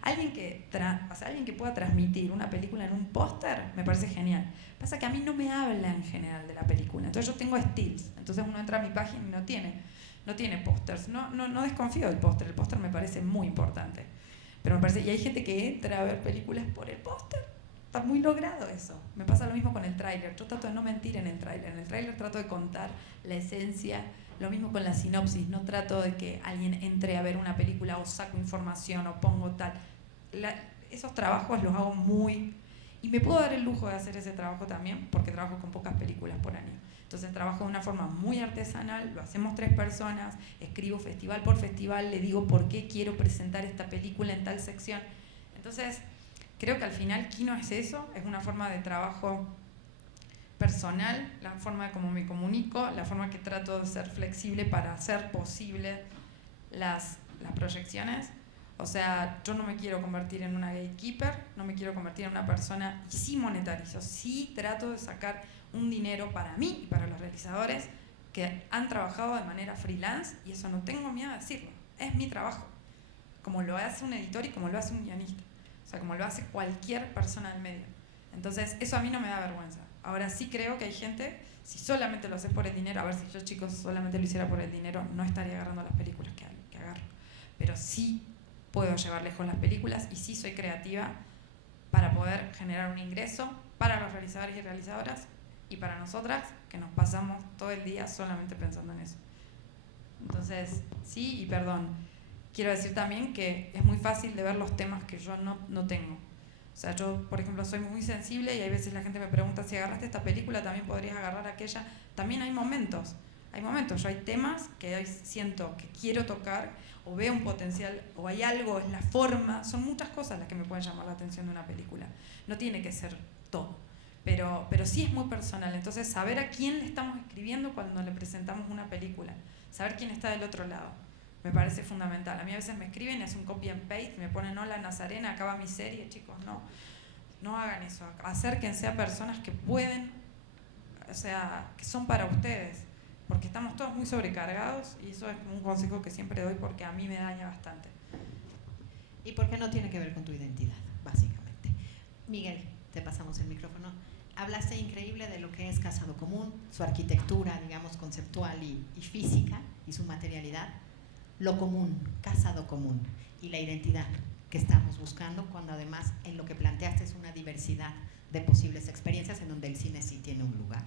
Alguien que pueda transmitir una película en un póster me parece genial. Pasa que a mí no me habla en general de la película, entonces yo tengo stills, entonces uno entra a mi página y no tiene pósters. No desconfío del póster, el póster me parece muy importante. Pero me parece, y hay gente que entra a ver películas por el póster, está muy logrado eso. Me pasa lo mismo con el tráiler, yo trato de no mentir en el tráiler trato de contar la esencia. Lo mismo con la sinopsis, no trato de que alguien entre a ver una película o saco información o pongo tal. Esos trabajos los hago y me puedo dar el lujo de hacer ese trabajo también porque trabajo con pocas películas por año. Entonces trabajo de una forma muy artesanal, lo hacemos 3 personas, escribo festival por festival, le digo por qué quiero presentar esta película en tal sección. Entonces creo que al final Kino es eso, es una forma de trabajo personal, la forma de cómo me comunico, la forma que trato de ser flexible para hacer posible las proyecciones. O sea, yo no me quiero convertir en una gatekeeper, no me quiero convertir en una persona, y sí monetarizo, sí trato de sacar un dinero para mí y para los realizadores que han trabajado de manera freelance, y eso no tengo miedo de decirlo, es mi trabajo, como lo hace un editor y como lo hace un guionista, o sea, como lo hace cualquier persona del medio. Entonces, eso a mí no me da vergüenza. Ahora sí creo que hay gente, si solamente lo haces por el dinero, a ver, si yo, chicos, solamente lo hiciera por el dinero, no estaría agarrando las películas que agarro. Pero sí puedo llevar lejos las películas y sí soy creativa para poder generar un ingreso para los realizadores y realizadoras y para nosotras, que nos pasamos todo el día solamente pensando en eso. Entonces, sí, y perdón, quiero decir también que es muy fácil de ver los temas que yo no tengo. O sea, yo, por ejemplo, soy muy sensible y hay veces la gente me pregunta, si agarraste esta película, también podrías agarrar aquella. También hay momentos. Yo hay temas que siento que quiero tocar o veo un potencial o hay algo en la forma. Son muchas cosas las que me pueden llamar la atención de una película. No tiene que ser todo. Pero sí es muy personal. Entonces, saber a quién le estamos escribiendo cuando le presentamos una película. Saber quién está del otro lado. Me parece fundamental. A mí a veces me escriben y hacen un copy and paste, me ponen hola Nazarena, acaba mi serie, chicos, no hagan eso. Acérquense a personas que pueden, o sea, que son para ustedes, porque estamos todos muy sobrecargados y eso es un consejo que siempre doy porque a mí me daña bastante. Y porque no tiene que ver con tu identidad, básicamente. Miguel, te pasamos el micrófono. Hablaste increíble de lo que es Casado Común, su arquitectura, digamos, conceptual y física y su materialidad. Lo común, Casado Común y la identidad. que estamos buscando, cuando además en lo que planteaste es una diversidad de posibles experiencias en donde el cine sí tiene un lugar,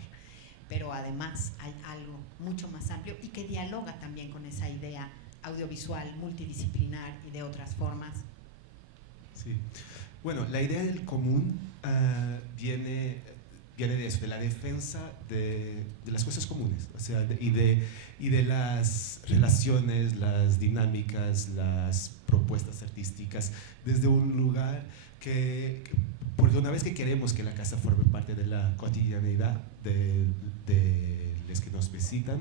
pero además hay algo mucho más amplio y que dialoga también con esa idea audiovisual, multidisciplinar y de otras formas. Sí. Bueno, la idea del común viene de eso, de la defensa de las cosas comunes, o sea, y de las relaciones, las dinámicas, las propuestas artísticas, desde un lugar porque una vez que queremos que la casa forme parte de la cotidianidad de los que nos visitan,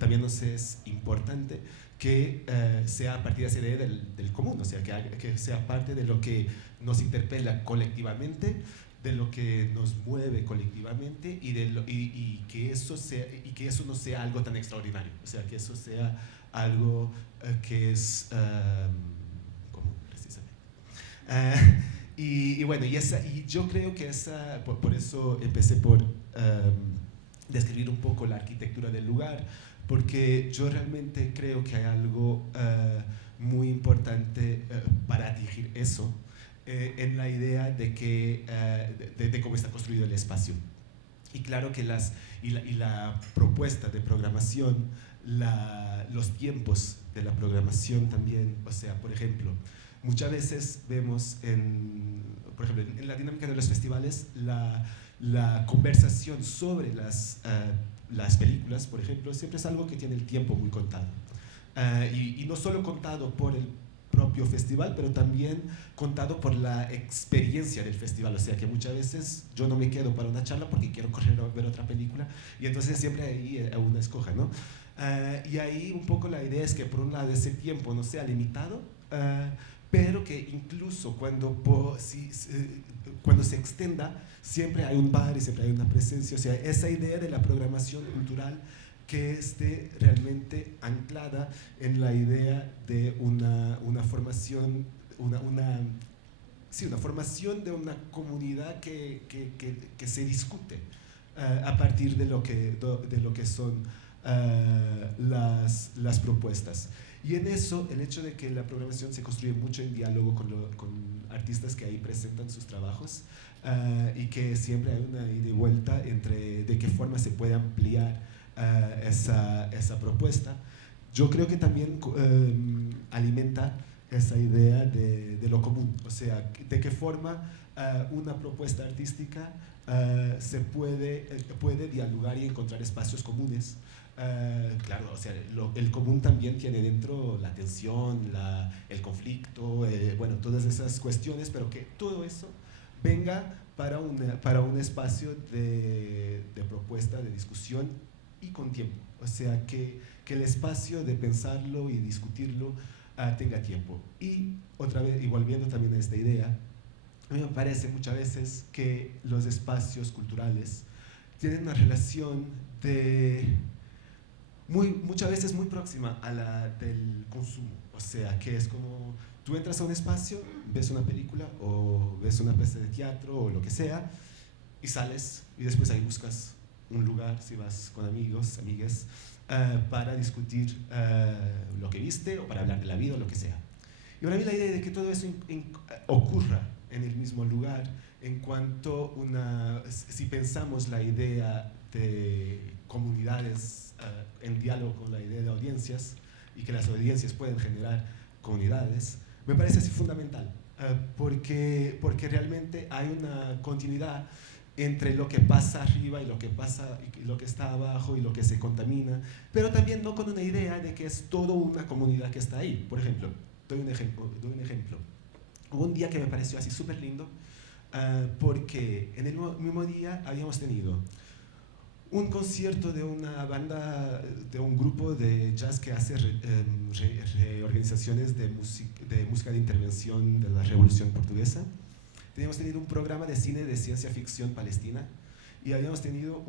también nos es importante que sea a partir de esa idea del común, o sea, que sea parte de lo que nos interpela colectivamente, de lo que nos mueve colectivamente y que eso no sea algo tan extraordinario, o sea, que eso sea algo que es común, precisamente. Y bueno, y yo creo que por eso empecé por describir un poco la arquitectura del lugar, porque yo realmente creo que hay algo muy importante para dirigir eso en la idea de cómo está construido el espacio. Y claro que la propuesta de programación, los tiempos de la programación también, o sea, por ejemplo, muchas veces vemos por ejemplo, en la dinámica de los festivales la conversación sobre las películas, por ejemplo, siempre es algo que tiene el tiempo muy contado. Y no solo contado por el propio festival, pero también contado por la experiencia del festival, o sea que muchas veces yo no me quedo para una charla porque quiero correr a ver otra película y entonces siempre ahí una escoja, ¿no? Y ahí un poco la idea es que por un lado ese tiempo no sea limitado, pero que incluso cuando se extenda siempre hay un bar y siempre hay una presencia, o sea, esa idea de la programación cultural que esté realmente anclada en la idea de una formación, una formación de una comunidad que se discute a partir de lo que son las propuestas. Y en eso, el hecho de que la programación se construye mucho en diálogo con artistas que ahí presentan sus trabajos y que siempre hay una ida y vuelta entre de qué forma se puede ampliar esa propuesta. Yo creo que también alimenta esa idea de lo común, o sea, de qué forma una propuesta artística se puede dialogar y encontrar espacios comunes. Claro, o sea, el común también tiene dentro la tensión, el conflicto, bueno, todas esas cuestiones, pero que todo eso venga para un espacio de propuesta, de discusión y con tiempo, o sea, que el espacio de pensarlo y discutirlo tenga tiempo. Y otra vez, y volviendo también a esta idea, a mí me parece muchas veces que los espacios culturales tienen una relación muchas veces muy próxima a la del consumo, o sea, que es como tú entras a un espacio, ves una película o ves una pieza de teatro o lo que sea y sales y después ahí buscas un lugar, si vas con amigos, amigas, para discutir lo que viste o para hablar de la vida o lo que sea. Y para mí la idea de que todo eso ocurra en el mismo lugar, en cuanto si pensamos la idea de comunidades en diálogo con la idea de audiencias y que las audiencias pueden generar comunidades, me parece así fundamental, porque realmente hay una continuidad entre lo que pasa arriba y lo que está abajo y lo que se contamina, pero también no con una idea de que es toda una comunidad que está ahí. Por ejemplo, doy un ejemplo. Hubo un día que me pareció así súper lindo, porque en el mismo día habíamos tenido un concierto de una banda, de un grupo de jazz que hace reorganizaciones de música de intervención de la Revolución Portuguesa. Teníamos tenido un programa de cine de ciencia ficción palestina y habíamos tenido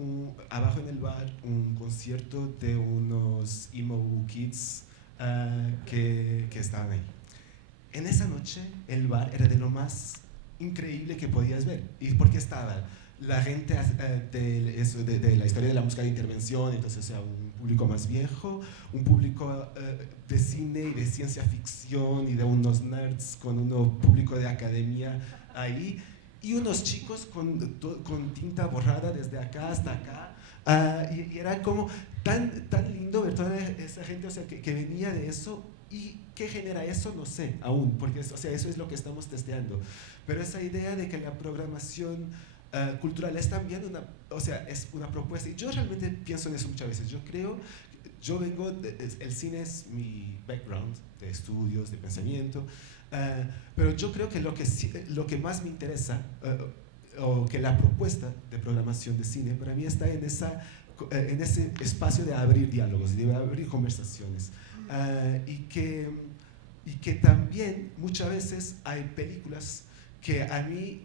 abajo en el bar un concierto de unos emo kids que estaban ahí. En esa noche el bar era de lo más increíble que podías ver. ¿Y por qué estaba? la gente de la historia de la música de intervención, entonces, o sea, un público más viejo, un público de cine y de ciencia ficción y de unos nerds con un público de academia ahí, y unos chicos con tinta borrada desde acá hasta acá. Y era como tan lindo ver toda esa gente, o sea, que venía de eso. ¿Y qué genera eso? No sé aún, porque o sea, eso es lo que estamos testeando. Pero esa idea de que la programación cultural es también o sea, es una propuesta. Y yo realmente pienso en eso muchas veces. Yo vengo, el cine es mi background de estudios, de pensamiento, pero yo creo que lo que más me interesa, o que la propuesta de programación de cine, para mí está en ese espacio de abrir diálogos, de abrir conversaciones. Y que también muchas veces hay películas que a mí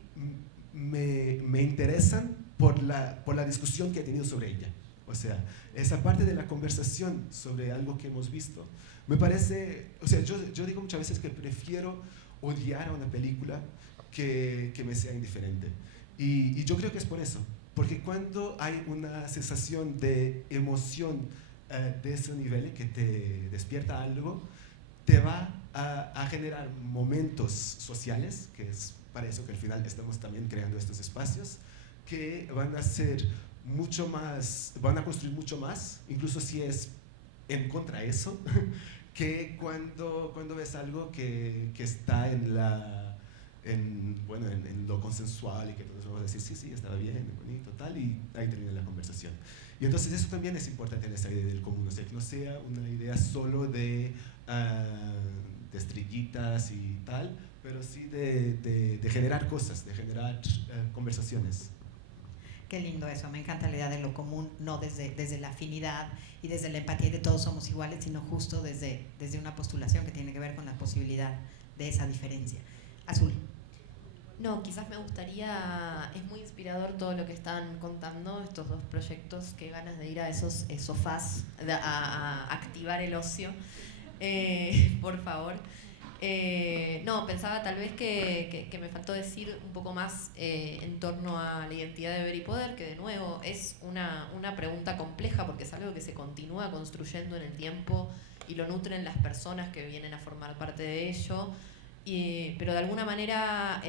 me interesan por la discusión que he tenido sobre ella. O sea, esa parte de la conversación sobre algo que hemos visto, me parece, o sea, yo digo muchas veces que prefiero odiar a una película que me sea indiferente. Y yo creo que es por eso, porque cuando hay una sensación de emoción de ese nivel que te despierta algo, te va a generar momentos sociales, que es para eso que al final estamos también creando estos espacios, que van a ser mucho más, van a construir mucho más, incluso si es en contra de eso, que cuando ves algo que está en lo consensual y que todos vamos a decir, sí, estaba bien, bonito, tal, y ahí termina la conversación. Y entonces eso también es importante en esa idea del común, o sea, que no sea una idea solo de estrellitas y tal, pero sí de generar cosas, de generar conversaciones. Qué lindo eso, me encanta la idea de lo común, no desde la afinidad y desde la empatía y de todos somos iguales, sino justo desde una postulación que tiene que ver con la posibilidad de esa diferencia. Azul. No, quizás me gustaría, es muy inspirador todo lo que están contando, estos dos proyectos, qué ganas de ir a esos sofás, a activar el ocio, por favor. No, pensaba tal vez que me faltó decir un poco más en torno a la identidad de Ver y Poder, que de nuevo es una pregunta compleja porque es algo que se continúa construyendo en el tiempo y lo nutren las personas que vienen a formar parte de ello. Pero de alguna manera,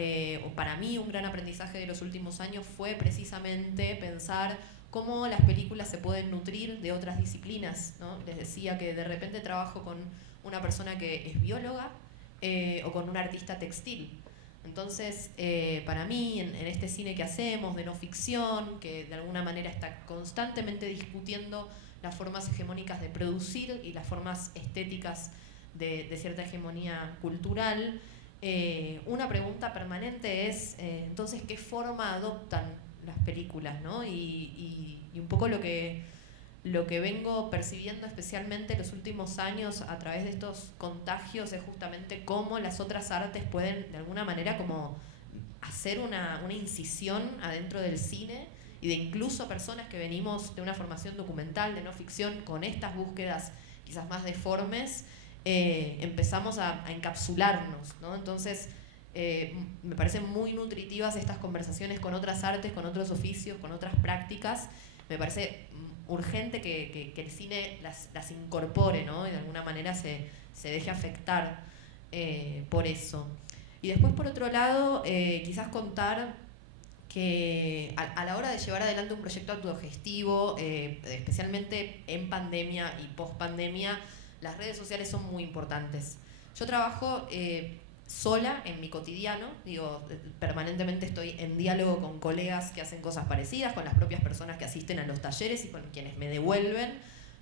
para mí un gran aprendizaje de los últimos años fue precisamente pensar cómo las películas se pueden nutrir de otras disciplinas, ¿no? Les decía que de repente trabajo con una persona que es bióloga o con un artista textil. Entonces, para mí, en este cine que hacemos de no ficción, que de alguna manera está constantemente discutiendo las formas hegemónicas de producir y las formas estéticas de cierta hegemonía cultural, una pregunta permanente es, entonces, ¿qué forma adoptan las películas, ¿no? Y un poco lo que vengo percibiendo especialmente los últimos años a través de estos contagios es justamente cómo las otras artes pueden de alguna manera como hacer una incisión adentro del cine y de incluso personas que venimos de una formación documental, de no ficción, con estas búsquedas quizás más deformes, empezamos a encapsularnos, ¿no? Entonces, me parecen muy nutritivas estas conversaciones con otras artes, con otros oficios, con otras prácticas. Me parece urgente que el cine las incorpore, ¿no? Y de alguna manera se deje afectar por eso. Y después, por otro lado, quizás contar que a la hora de llevar adelante un proyecto autogestivo, especialmente en pandemia y post-pandemia, las redes sociales son muy importantes. Yo trabajo sola en mi cotidiano, digo, permanentemente estoy en diálogo con colegas que hacen cosas parecidas, con las propias personas que asisten a los talleres y con quienes me devuelven,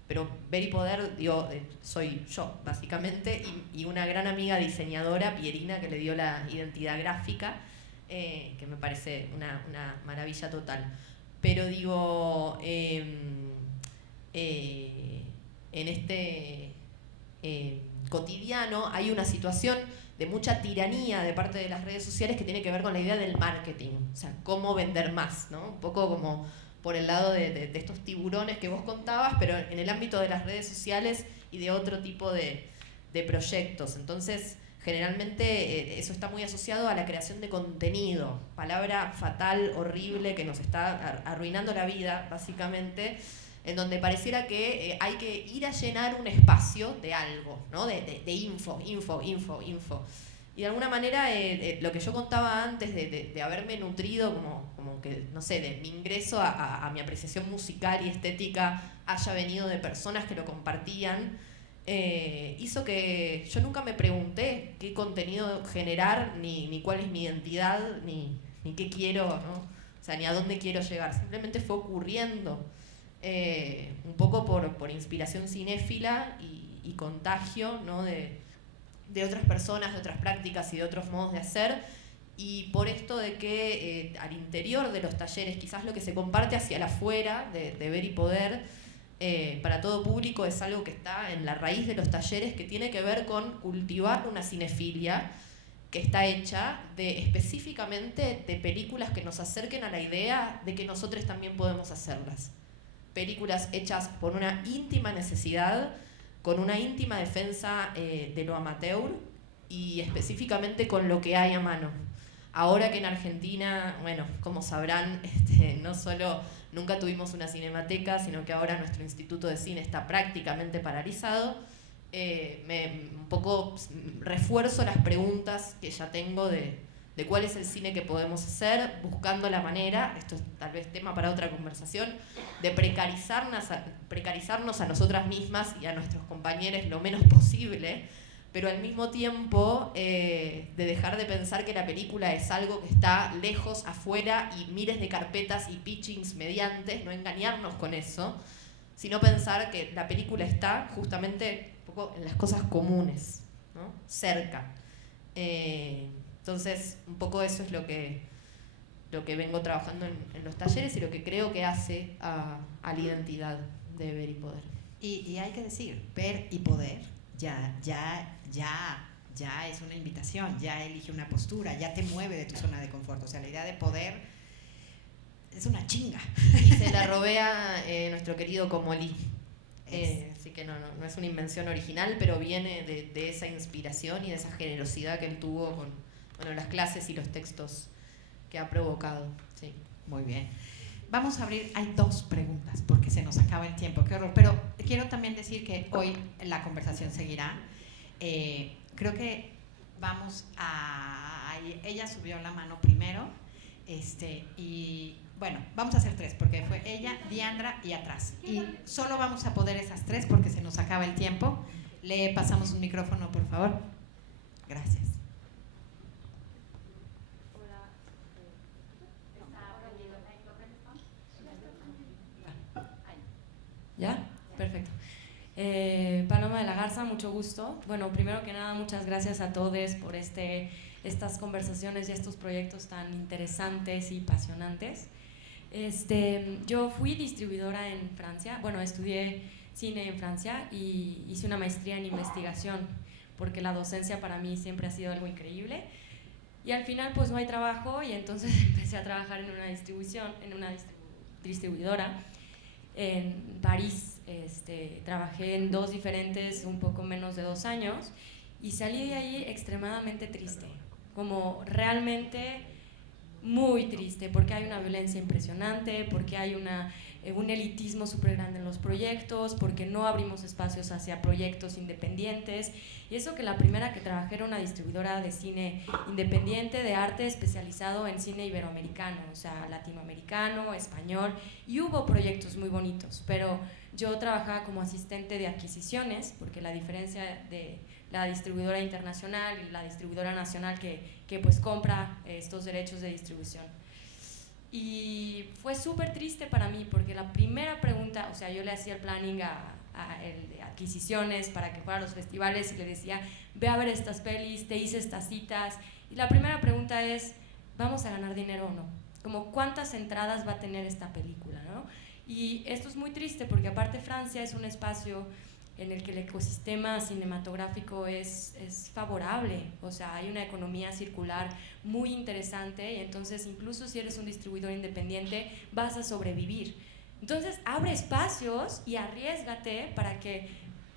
pero Ver y Poder, digo, soy yo, básicamente, y una gran amiga diseñadora, Pierina, que le dio la identidad gráfica, que me parece una maravilla total. Pero digo, en este cotidiano hay una situación de mucha tiranía de parte de las redes sociales que tiene que ver con la idea del marketing, o sea, cómo vender más, ¿no? Un poco como por el lado de estos tiburones que vos contabas, pero en el ámbito de las redes sociales y de otro tipo de proyectos. Entonces, Generalmente eso está muy asociado a la creación de contenido, palabra fatal, horrible, que nos está arruinando la vida, básicamente, en donde pareciera que hay que ir a llenar un espacio de algo, ¿no? de info. Y de alguna manera lo que yo contaba antes de haberme nutrido como que, no sé, de mi ingreso a mi apreciación musical y estética haya venido de personas que lo compartían, hizo que yo nunca me pregunté qué contenido generar, ni cuál es mi identidad, ni qué quiero, ¿no? O sea, ni a dónde quiero llegar. Simplemente fue ocurriendo, un poco por inspiración cinéfila y contagio, ¿no? de otras personas, de otras prácticas y de otros modos de hacer, y por esto de que al interior de los talleres, quizás lo que se comparte hacia el afuera, de ver y poder, para todo público, es algo que está en la raíz de los talleres, que tiene que ver con cultivar una cinefilia que está hecha específicamente de películas que nos acerquen a la idea de que nosotros también podemos hacerlas. Películas hechas por una íntima necesidad, con una íntima defensa de lo amateur y específicamente con lo que hay a mano. Ahora que en Argentina, bueno, como sabrán, no solo nunca tuvimos una cinemateca, sino que ahora nuestro Instituto de Cine está prácticamente paralizado, un poco refuerzo las preguntas que ya tengo de cuál es el cine que podemos hacer, buscando la manera, esto es tal vez tema para otra conversación, de precarizarnos a nosotras mismas y a nuestros compañeros lo menos posible, pero al mismo tiempo de dejar de pensar que la película es algo que está lejos, afuera, y miles de carpetas y pitchings mediantes, no engañarnos con eso, sino pensar que la película está justamente un poco en las cosas comunes, ¿no? Cerca. Entonces, un poco eso es lo que vengo trabajando en los talleres y lo que creo que hace a la identidad de Ver y Poder. Y hay que decir, Ver y Poder ya es una invitación, ya elige una postura, ya te mueve de tu zona de confort. O sea, la idea de poder es una chinga. Y se la robé a nuestro querido Comolí. Así que no es una invención original, pero viene de esa inspiración y de esa generosidad que él tuvo con las clases y los textos que ha provocado. Sí. Muy bien. Vamos a abrir, hay 2 preguntas porque se nos acaba el tiempo, qué horror. Pero quiero también decir que hoy la conversación seguirá. Creo que vamos a... Ella subió la mano primero, y bueno, vamos a hacer 3 porque fue ella, Diandra y atrás. Y solo vamos a poder esas 3 porque se nos acaba el tiempo. Le pasamos un micrófono, por favor. Gracias. ¿Ya? Perfecto. Paloma de la Garza, mucho gusto. Bueno, primero que nada, muchas gracias a todos por estas conversaciones y estos proyectos tan interesantes y apasionantes. Yo fui distribuidora en Francia, bueno, estudié cine en Francia y hice una maestría en investigación, porque la docencia para mí siempre ha sido algo increíble. Y al final pues no hay trabajo y entonces empecé a trabajar en una distribuidora en París. Trabajé en 2 diferentes, un poco menos de 2 años, y salí de ahí extremadamente triste, como realmente muy triste, porque hay una violencia impresionante, porque hay un elitismo súper grande en los proyectos, porque no abrimos espacios hacia proyectos independientes. Y eso que la primera que trabajé era una distribuidora de cine independiente, de arte especializado en cine iberoamericano, o sea, latinoamericano, español, y hubo proyectos muy bonitos, pero yo trabajaba como asistente de adquisiciones, porque la diferencia de la distribuidora internacional y la distribuidora nacional que pues compra estos derechos de distribución. Y fue súper triste para mí, porque la primera pregunta, o sea, yo le hacía el planning a el de adquisiciones para que fuera a los festivales y le decía, ve a ver estas pelis, te hice estas citas, y la primera pregunta es, ¿vamos a ganar dinero o no? Como, ¿cuántas entradas va a tener esta película, ¿no? Y esto es muy triste, porque aparte Francia es un espacio en el que el ecosistema cinematográfico es favorable, o sea, hay una economía circular muy interesante, y entonces incluso si eres un distribuidor independiente vas a sobrevivir. Entonces abre espacios y arriésgate para que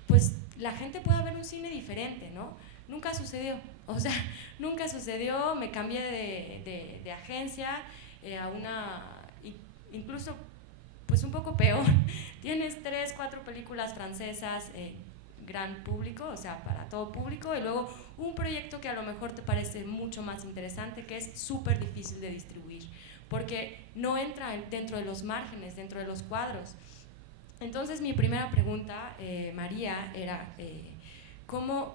pues la gente pueda ver un cine diferente, ¿no? nunca sucedió. O sea, nunca sucedió, me cambié de agencia a una, incluso pues un poco peor. Tienes 3, 4 películas francesas, gran público, o sea, para todo público, y luego un proyecto que a lo mejor te parece mucho más interesante, que es súper difícil de distribuir, porque no entra dentro de los márgenes, dentro de los cuadros. Entonces mi primera pregunta, María, era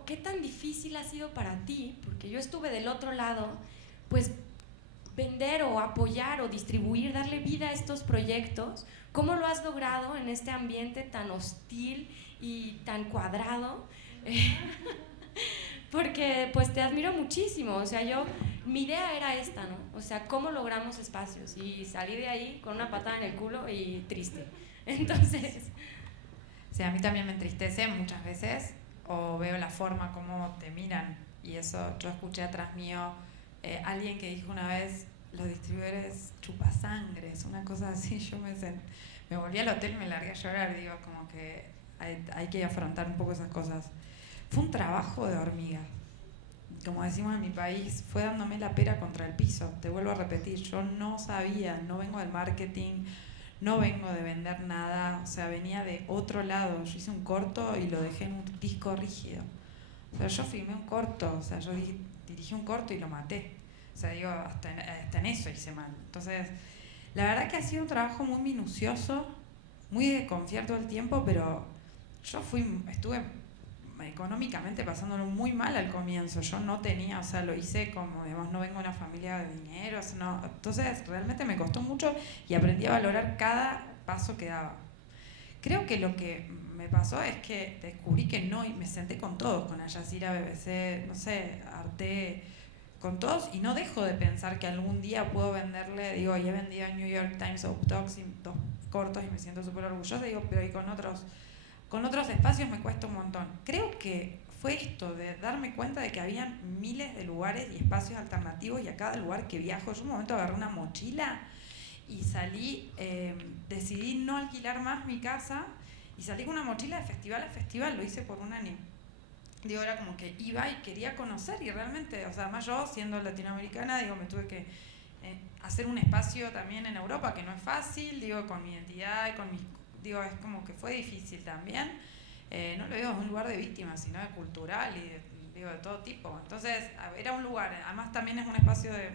¿qué tan difícil ha sido para ti? Porque yo estuve del otro lado, pues vender o apoyar o distribuir, darle vida a estos proyectos. ¿Cómo lo has logrado en este ambiente tan hostil y tan cuadrado? Porque pues te admiro muchísimo, o sea, mi idea era esta, ¿no? O sea, ¿cómo logramos espacios? Y salí de ahí con una patada en el culo y triste. Entonces... Sí, a mí también me entristece muchas veces, o veo la forma como te miran, y eso yo escuché atrás mío alguien que dijo una vez, los distribuidores chupasangres, una cosa así. Yo me volví al hotel y me largué a llorar, digo, como que hay que afrontar un poco esas cosas. Fue un trabajo de hormiga, como decimos en mi país, fue dándome la pera contra el piso. Te vuelvo a repetir, yo no sabía, no vengo del marketing, no vengo de vender nada, o sea, venía de otro lado. Yo hice un corto y lo dejé en un disco rígido. O sea, yo filmé un corto, o sea, yo dirigí un corto y lo maté. O sea, digo, hasta en eso hice mal. Entonces, la verdad que ha sido un trabajo muy minucioso, muy de confiar todo el tiempo, pero yo estuve económicamente pasándolo muy mal al comienzo. Yo no tenía, o sea, lo hice como, digamos, no vengo de una familia de dinero, no. Entonces, realmente me costó mucho y aprendí a valorar cada paso que daba. Creo que lo que me pasó es que descubrí que no, y me senté con todos, con Al Jazeera, BBC, no sé, Arte, con todos, y no dejo de pensar que algún día puedo venderle, digo, ya he vendido a New York Times Up Talks y 2 cortos y me siento súper orgullosa, digo, pero y con otros espacios me cuesta un montón. Creo que fue esto de darme cuenta de que habían miles de lugares y espacios alternativos, y a cada lugar que viajo, yo un momento agarré una mochila y salí, decidí no alquilar más mi casa y salí con una mochila de festival a festival, lo hice por un año. Digo, era como que iba y quería conocer, y realmente, o sea, además yo siendo latinoamericana, digo, me tuve que hacer un espacio también en Europa, que no es fácil, digo, con mi identidad y con mis... Digo, es como que fue difícil también. No lo digo, es un lugar de víctimas, sino de cultural y de todo tipo. Entonces, era un lugar, además también es un espacio de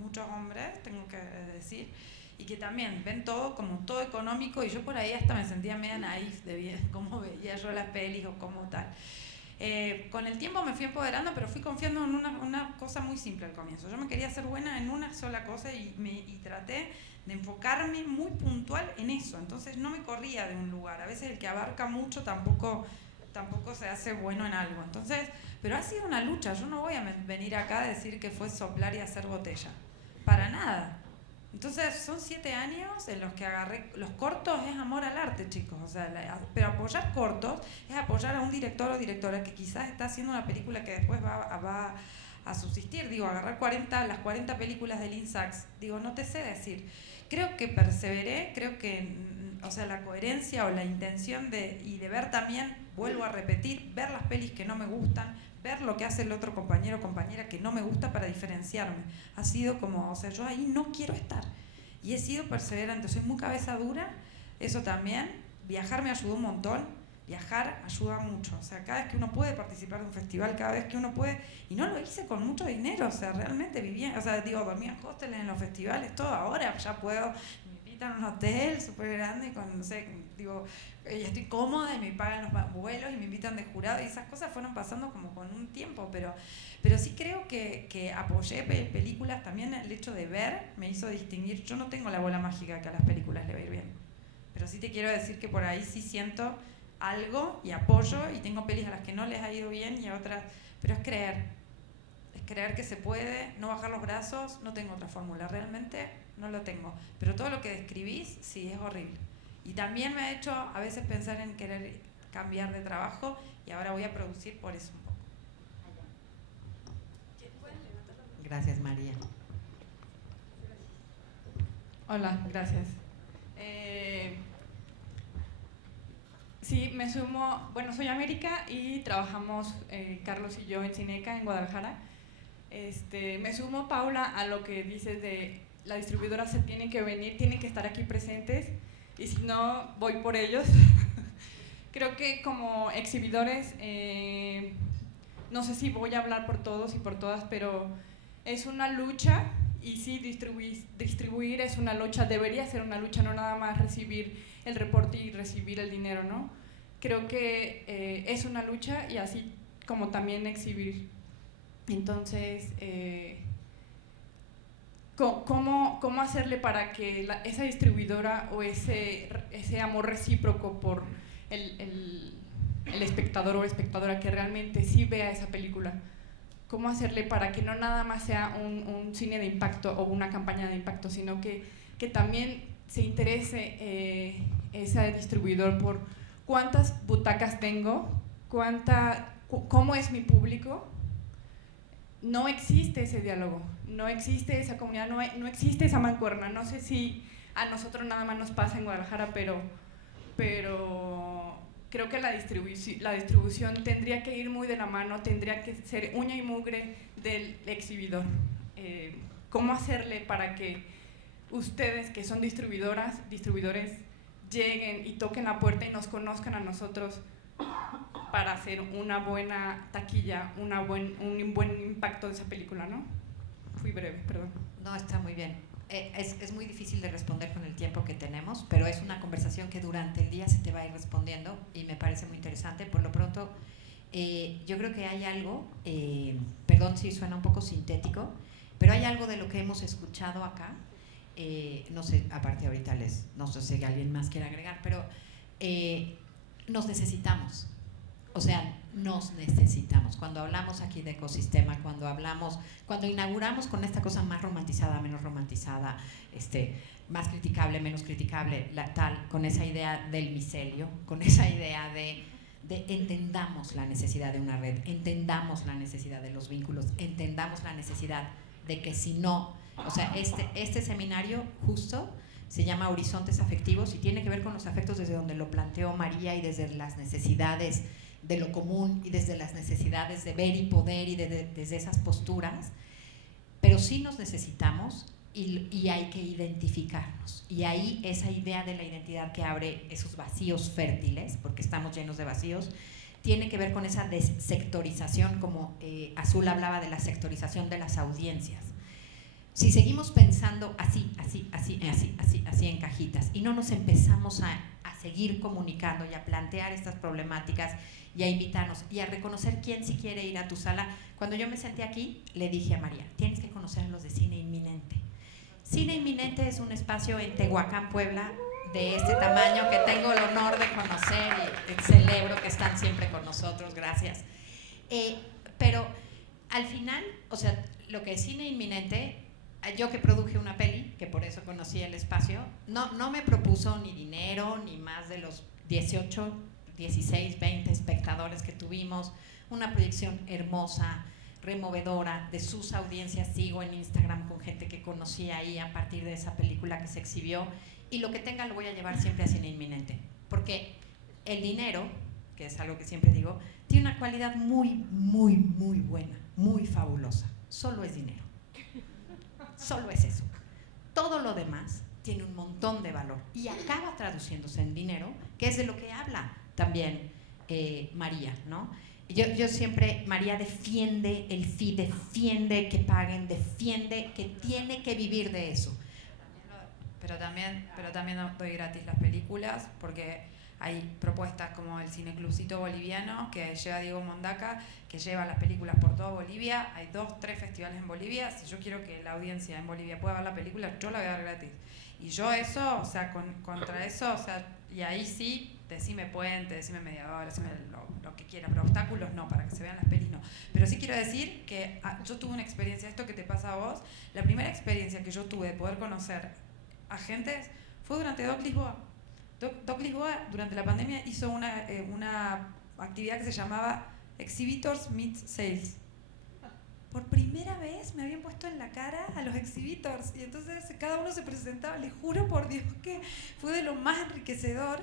muchos hombres, tengo que decir, y que también ven todo como todo económico, y yo por ahí hasta me sentía media naif de bien, cómo veía yo las pelis o cómo tal. Con el tiempo me fui empoderando, pero fui confiando en una cosa muy simple al comienzo. Yo me quería hacer buena en una sola cosa y traté de enfocarme muy puntual en eso. Entonces no me corría de un lugar. A veces el que abarca mucho tampoco se hace bueno en algo. Entonces, pero ha sido una lucha. Yo no voy a venir acá a decir que fue soplar y hacer botella. Para nada. Entonces son 7 años en los que agarré los cortos. Es amor al arte, chicos, o sea, pero apoyar cortos es apoyar a un director o directora que quizás está haciendo una película que después va a subsistir. Digo, agarrar las 40 películas de Lynn Sachs, digo, no te sé decir. Creo que perseveré, creo que, o sea, la coherencia o la intención de ver también, vuelvo a repetir, ver las pelis que no me gustan, ver lo que hace el otro compañero o compañera que no me gusta para diferenciarme. Ha sido como, o sea, yo ahí no quiero estar. Y he sido perseverante, soy muy cabeza dura, eso también. Viajar me ayudó un montón, viajar ayuda mucho. O sea, cada vez que uno puede participar de un festival, cada vez que uno puede, y no lo hice con mucho dinero, o sea, realmente vivía, o sea, digo, dormía en hostels, en los festivales, todo. Ahora ya puedo, me invitan a un hotel súper grande y con, no sé, digo, estoy cómoda y me pagan los vuelos y me invitan de jurado, y esas cosas fueron pasando como con un tiempo, pero sí creo que apoyé películas. También el hecho de ver me hizo distinguir. Yo no tengo la bola mágica que a las películas le va a ir bien, pero sí te quiero decir que por ahí sí siento algo y apoyo, y tengo pelis a las que no les ha ido bien y a otras, pero es creer que se puede, no bajar los brazos. No tengo otra fórmula, realmente no lo tengo, pero todo lo que describís sí es horrible. Y también me ha hecho a veces pensar en querer cambiar de trabajo, y ahora voy a producir por eso un poco. Gracias, María. Hola, gracias. Sí, me sumo, bueno, soy América y trabajamos Carlos y yo en Cineca, en Guadalajara. Me sumo, Paula, a lo que dices de la distribuidora se tienen que venir, tienen que estar aquí presentes y si no, voy por ellos. Creo que como exhibidores, no sé si voy a hablar por todos y por todas, pero es una lucha y sí, distribuir es una lucha, debería ser una lucha, no nada más recibir el reporte y recibir el dinero, ¿no? Creo que es una lucha y así como también exhibir. Entonces, ¿cómo hacerle para que esa distribuidora o ese amor recíproco por el espectador o espectadora que realmente sí vea esa película, cómo hacerle para que no nada más sea un cine de impacto o una campaña de impacto, sino que también se interese ese distribuidor por cuántas butacas tengo, cómo es mi público? No existe ese diálogo, no existe esa comunidad, no existe esa mancuerna. No sé si a nosotros nada más nos pasa en Guadalajara, pero creo que la distribución tendría que ir muy de la mano, tendría que ser uña y mugre del exhibidor. ¿Cómo hacerle para que ustedes, que son distribuidores, lleguen y toquen la puerta y nos conozcan a nosotros para hacer una buena taquilla, un buen impacto de esa película, ¿no? Fui breve, perdón. No, está muy bien. Es muy difícil de responder con el tiempo que tenemos, pero es una conversación que durante el día se te va a ir respondiendo y me parece muy interesante. Por lo pronto, yo creo que hay algo, perdón si suena un poco sintético, pero hay algo de lo que hemos escuchado acá. No sé, aparte ahorita no sé si alguien más quiere agregar, pero nos necesitamos. O sea, nos necesitamos. Cuando hablamos aquí de ecosistema, cuando inauguramos con esta cosa más romantizada, menos romantizada, más criticable, menos criticable, con esa idea del micelio, con esa idea de entendamos la necesidad de una red, entendamos la necesidad de los vínculos, entendamos la necesidad de que si no, o sea, este seminario justo se llama Horizontes Afectivos y tiene que ver con los afectos desde donde lo planteó María y desde las necesidades de lo común y desde las necesidades de ver y poder y desde esas posturas, pero sí nos necesitamos y hay que identificarnos. Y ahí esa idea de la identidad que abre esos vacíos fértiles, porque estamos llenos de vacíos, tiene que ver con esa desectorización, como Azul hablaba de la sectorización de las audiencias. Si seguimos pensando así en cajitas y no nos empezamos a seguir comunicando y a plantear estas problemáticas y a invitarnos y a reconocer quién sí quiere ir a tu sala. Cuando yo me senté aquí, le dije a María, tienes que conocer a los de Cine Inminente. Cine Inminente es un espacio en Tehuacán, Puebla, de este tamaño que tengo el honor de conocer y celebro que están siempre con nosotros, gracias. Pero al final, o sea, lo que es Cine Inminente, yo que produje una peli, que por eso conocí el espacio, no me propuso ni dinero, ni más de los 18, 16, 20 espectadores que tuvimos, una proyección hermosa, removedora de sus audiencias. Sigo en Instagram con gente que conocí ahí a partir de esa película que se exhibió, y lo que tenga lo voy a llevar siempre a Cine Inminente, porque el dinero, que es algo que siempre digo, tiene una cualidad muy, muy, muy buena, muy fabulosa. Solo es dinero. Solo es eso. Todo lo demás tiene un montón de valor y acaba traduciéndose en dinero, que es de lo que habla también María, ¿no? Yo siempre, María defiende el FI, defiende que paguen, defiende que tiene que vivir de eso. Pero también doy gratis las películas, porque hay propuestas como el Cineclubcito Boliviano, que lleva Diego Mondaca, que lleva las películas por toda Bolivia. Hay 2, 3 festivales en Bolivia. Si yo quiero que la audiencia en Bolivia pueda ver la película, yo la voy a dar gratis. Y yo eso, o sea, contra eso, o sea, y ahí sí, decime puente, decime mediador, decime lo que quiera, pero obstáculos no, para que se vean las pelis no. Pero sí quiero decir que yo tuve una experiencia, esto que te pasa a vos, la primera experiencia que yo tuve de poder conocer agentes fue durante Doc Lisboa. Doc Lisboa, durante la pandemia, hizo una actividad que se llamaba Exhibitors Meet Sales. Por primera vez me habían puesto en la cara a los exhibitors y entonces cada uno se presentaba. Les juro por Dios que fue de lo más enriquecedor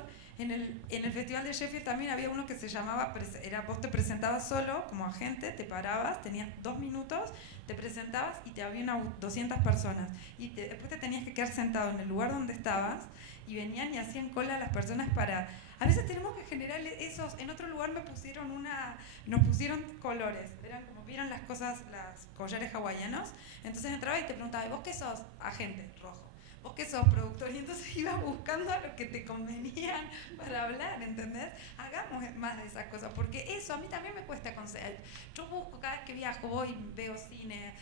en el Festival de Sheffield también había uno que se llamaba, vos te presentabas solo como agente, te parabas, tenías 2 minutos, te presentabas y te había 200 personas. Y después te tenías que quedar sentado en el lugar donde estabas y venían y hacían cola a las personas para... A veces tenemos que generar esos... En otro lugar nos pusieron colores, eran como vieron las cosas, las collares hawaianos. Entonces entraba y te preguntaba, ¿vos qué sos? Agente, rojo. ¿Vos qué sos, productor? Y entonces ibas buscando a lo que te convenían para hablar, ¿entendés? Hagamos más de esas cosas, porque eso a mí también me cuesta conseguir. Yo busco, cada vez que viajo, voy, veo cine,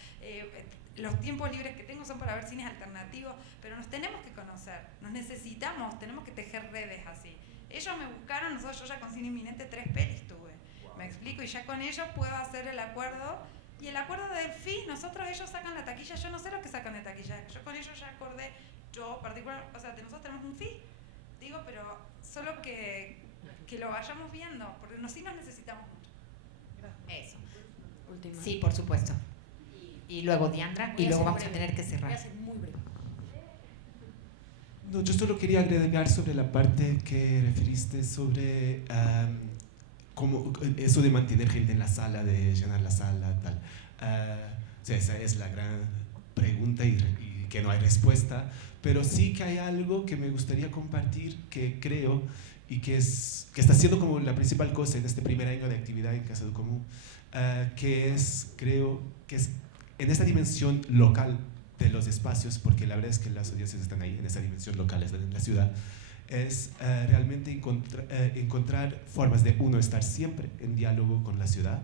los tiempos libres que tengo son para ver cines alternativos, pero nos tenemos que conocer, nos necesitamos, tenemos que tejer redes así. Ellos me buscaron, yo ya con Cine Inminente 3 pelis tuve, me explico, y ya con ellos puedo hacer el acuerdo. Y el acuerdo del fee, ellos sacan la taquilla, yo no sé lo que sacan de taquilla, yo con ellos ya acordé, yo particular, o sea, nosotros tenemos un fee, digo, pero solo que lo vayamos viendo, porque sí nos necesitamos mucho. Eso. Última. Sí, por supuesto. Y luego Diandra, y luego vamos a tener que cerrar. Voy a ser muy breve. No, yo solo quería agregar sobre la parte que referiste sobre como eso de mantener gente en la sala, de llenar la sala, tal. O sea, esa es la gran pregunta y que no hay respuesta, pero sí que hay algo que me gustaría compartir que creo y que está siendo como la principal cosa en este primer año de actividad en Casa do Común, creo que es en esta dimensión local de los espacios, porque la verdad es que las audiencias están ahí, en esa dimensión local, están en la ciudad, es realmente encontrar formas de estar siempre en diálogo con la ciudad,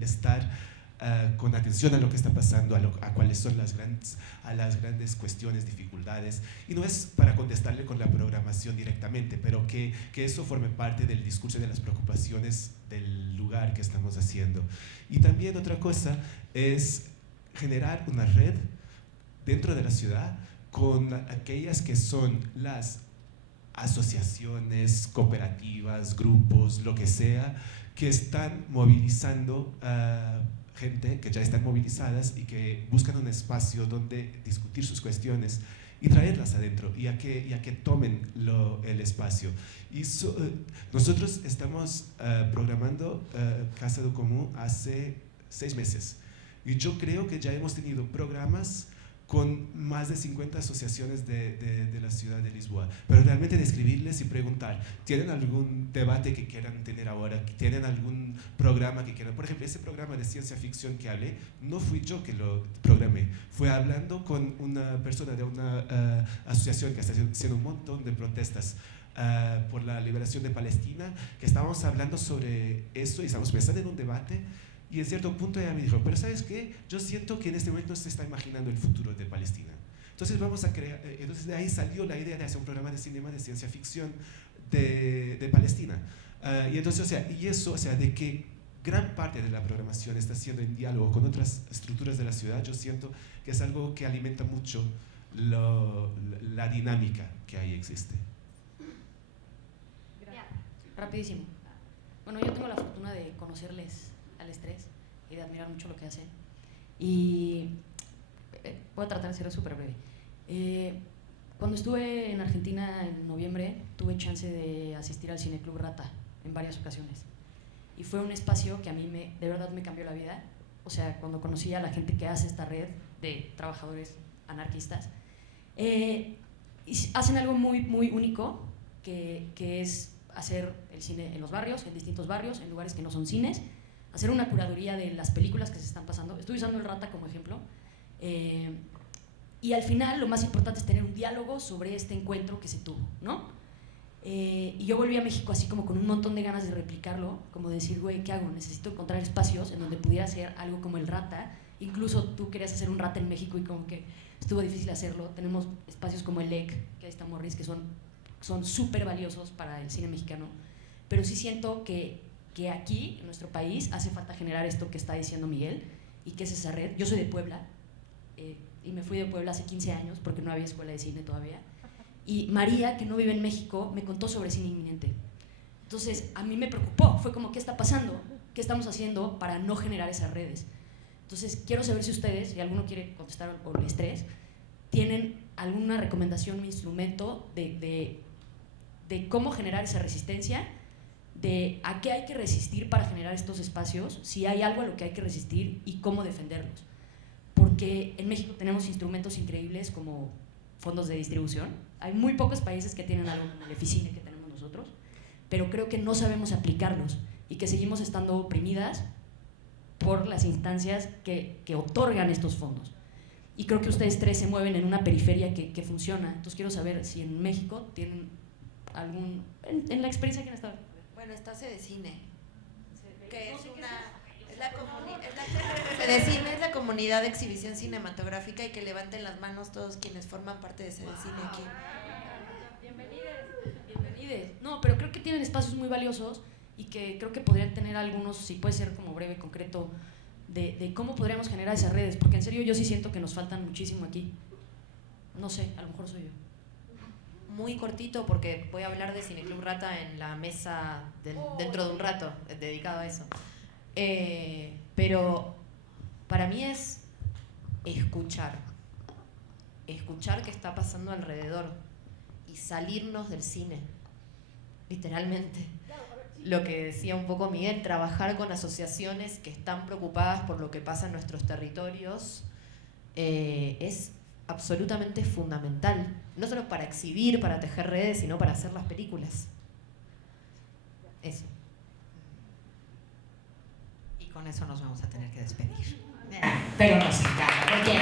estar con atención a lo que está pasando, a cuáles son las grandes cuestiones, dificultades, y no es para contestarle con la programación directamente, pero que eso forme parte del discurso de las preocupaciones del lugar que estamos haciendo. Y también otra cosa es generar una red dentro de la ciudad con aquellas que son las asociaciones, cooperativas, grupos, lo que sea, que están movilizando gente que ya están movilizadas y que buscan un espacio donde discutir sus cuestiones y traerlas adentro y a que tomen el espacio. Y nosotros estamos programando Casa do Común hace 6 meses y yo creo que ya hemos tenido programas con más de 50 asociaciones de la ciudad de Lisboa, pero realmente de escribirles y preguntar, ¿tienen algún debate que quieran tener ahora? ¿Tienen algún programa que quieran? Por ejemplo, ese programa de ciencia ficción que hablé, no fui yo que lo programé, fue hablando con una persona de una asociación que está haciendo un montón de protestas por la liberación de Palestina, que estábamos hablando sobre eso y estábamos pensando en un debate. Y en cierto punto ella me dijo, pero ¿sabes qué? Yo siento que en este momento se está imaginando el futuro de Palestina. Entonces vamos a crear, entonces de ahí salió la idea de hacer un programa de cinema de ciencia ficción de Palestina. Y entonces, de que gran parte de la programación está siendo en diálogo con otras estructuras de la ciudad, yo siento que es algo que alimenta mucho la dinámica que ahí existe. Rapidísimo. Bueno, yo tengo la fortuna de conocerles al estrés y de admirar mucho lo que hacen. Y voy a tratar de ser súper breve. Cuando estuve en Argentina en noviembre, tuve chance de asistir al Cineclub Rata en varias ocasiones. Y fue un espacio que a mí de verdad me cambió la vida. O sea, cuando conocí a la gente que hace esta red de trabajadores anarquistas, y hacen algo muy, muy único, que es hacer el cine en los barrios, en distintos barrios, en lugares que no son cines, hacer una curaduría de las películas que se están pasando. Estoy usando el Rata como ejemplo. Y al final lo más importante es tener un diálogo sobre este encuentro que se tuvo, ¿no? Y yo volví a México así como con un montón de ganas de replicarlo, como decir, güey, ¿qué hago? Necesito encontrar espacios en donde pudiera hacer algo como el Rata. Incluso tú querías hacer un Rata en México y como que estuvo difícil hacerlo. Tenemos espacios como el EC, que ahí está Morris, que son súper valiosos para el cine mexicano. Pero sí siento que aquí, en nuestro país, hace falta generar esto que está diciendo Miguel, y que es esa red. Yo soy de Puebla, y me fui de Puebla hace 15 años, porque no había escuela de cine todavía, y María, que no vive en México, me contó sobre Cine Inminente. Entonces, a mí me preocupó, fue como, ¿qué está pasando? ¿Qué estamos haciendo para no generar esas redes? Entonces, quiero saber si ustedes, si alguno quiere contestar por el estrés, tienen alguna recomendación, un instrumento de de cómo generar esa resistencia, de a qué hay que resistir para generar estos espacios, si hay algo a lo que hay que resistir y cómo defenderlos. Porque en México tenemos instrumentos increíbles como fondos de distribución. Hay muy pocos países que tienen algo como el EFICINE que tenemos nosotros, pero creo que no sabemos aplicarlos y que seguimos estando oprimidas por las instancias que otorgan estos fondos. Y creo que ustedes tres se mueven en una periferia que funciona. Entonces quiero saber si en México tienen algún... En la experiencia que han estado... Bueno, está Cedecine, que es la Cedecine es la comunidad de exhibición cinematográfica, y que levanten las manos todos quienes forman parte de Cedecine aquí. Bienvenides. No, pero creo que tienen espacios muy valiosos y que creo que podrían tener algunos, si puede ser como breve, concreto, de cómo podríamos generar esas redes, porque en serio yo sí siento que nos faltan muchísimo aquí. No sé, a lo mejor soy yo. Muy cortito, porque voy a hablar de Cineclub Rata en la mesa dentro de un rato, dedicado a eso. Pero para mí es escuchar qué está pasando alrededor y salirnos del cine, literalmente. Lo que decía un poco Miguel, trabajar con asociaciones que están preocupadas por lo que pasa en nuestros territorios es absolutamente fundamental, no solo para exhibir, para tejer redes, sino para hacer las películas. Eso. Y con eso nos vamos a tener que despedir. Pero nos encanta, porque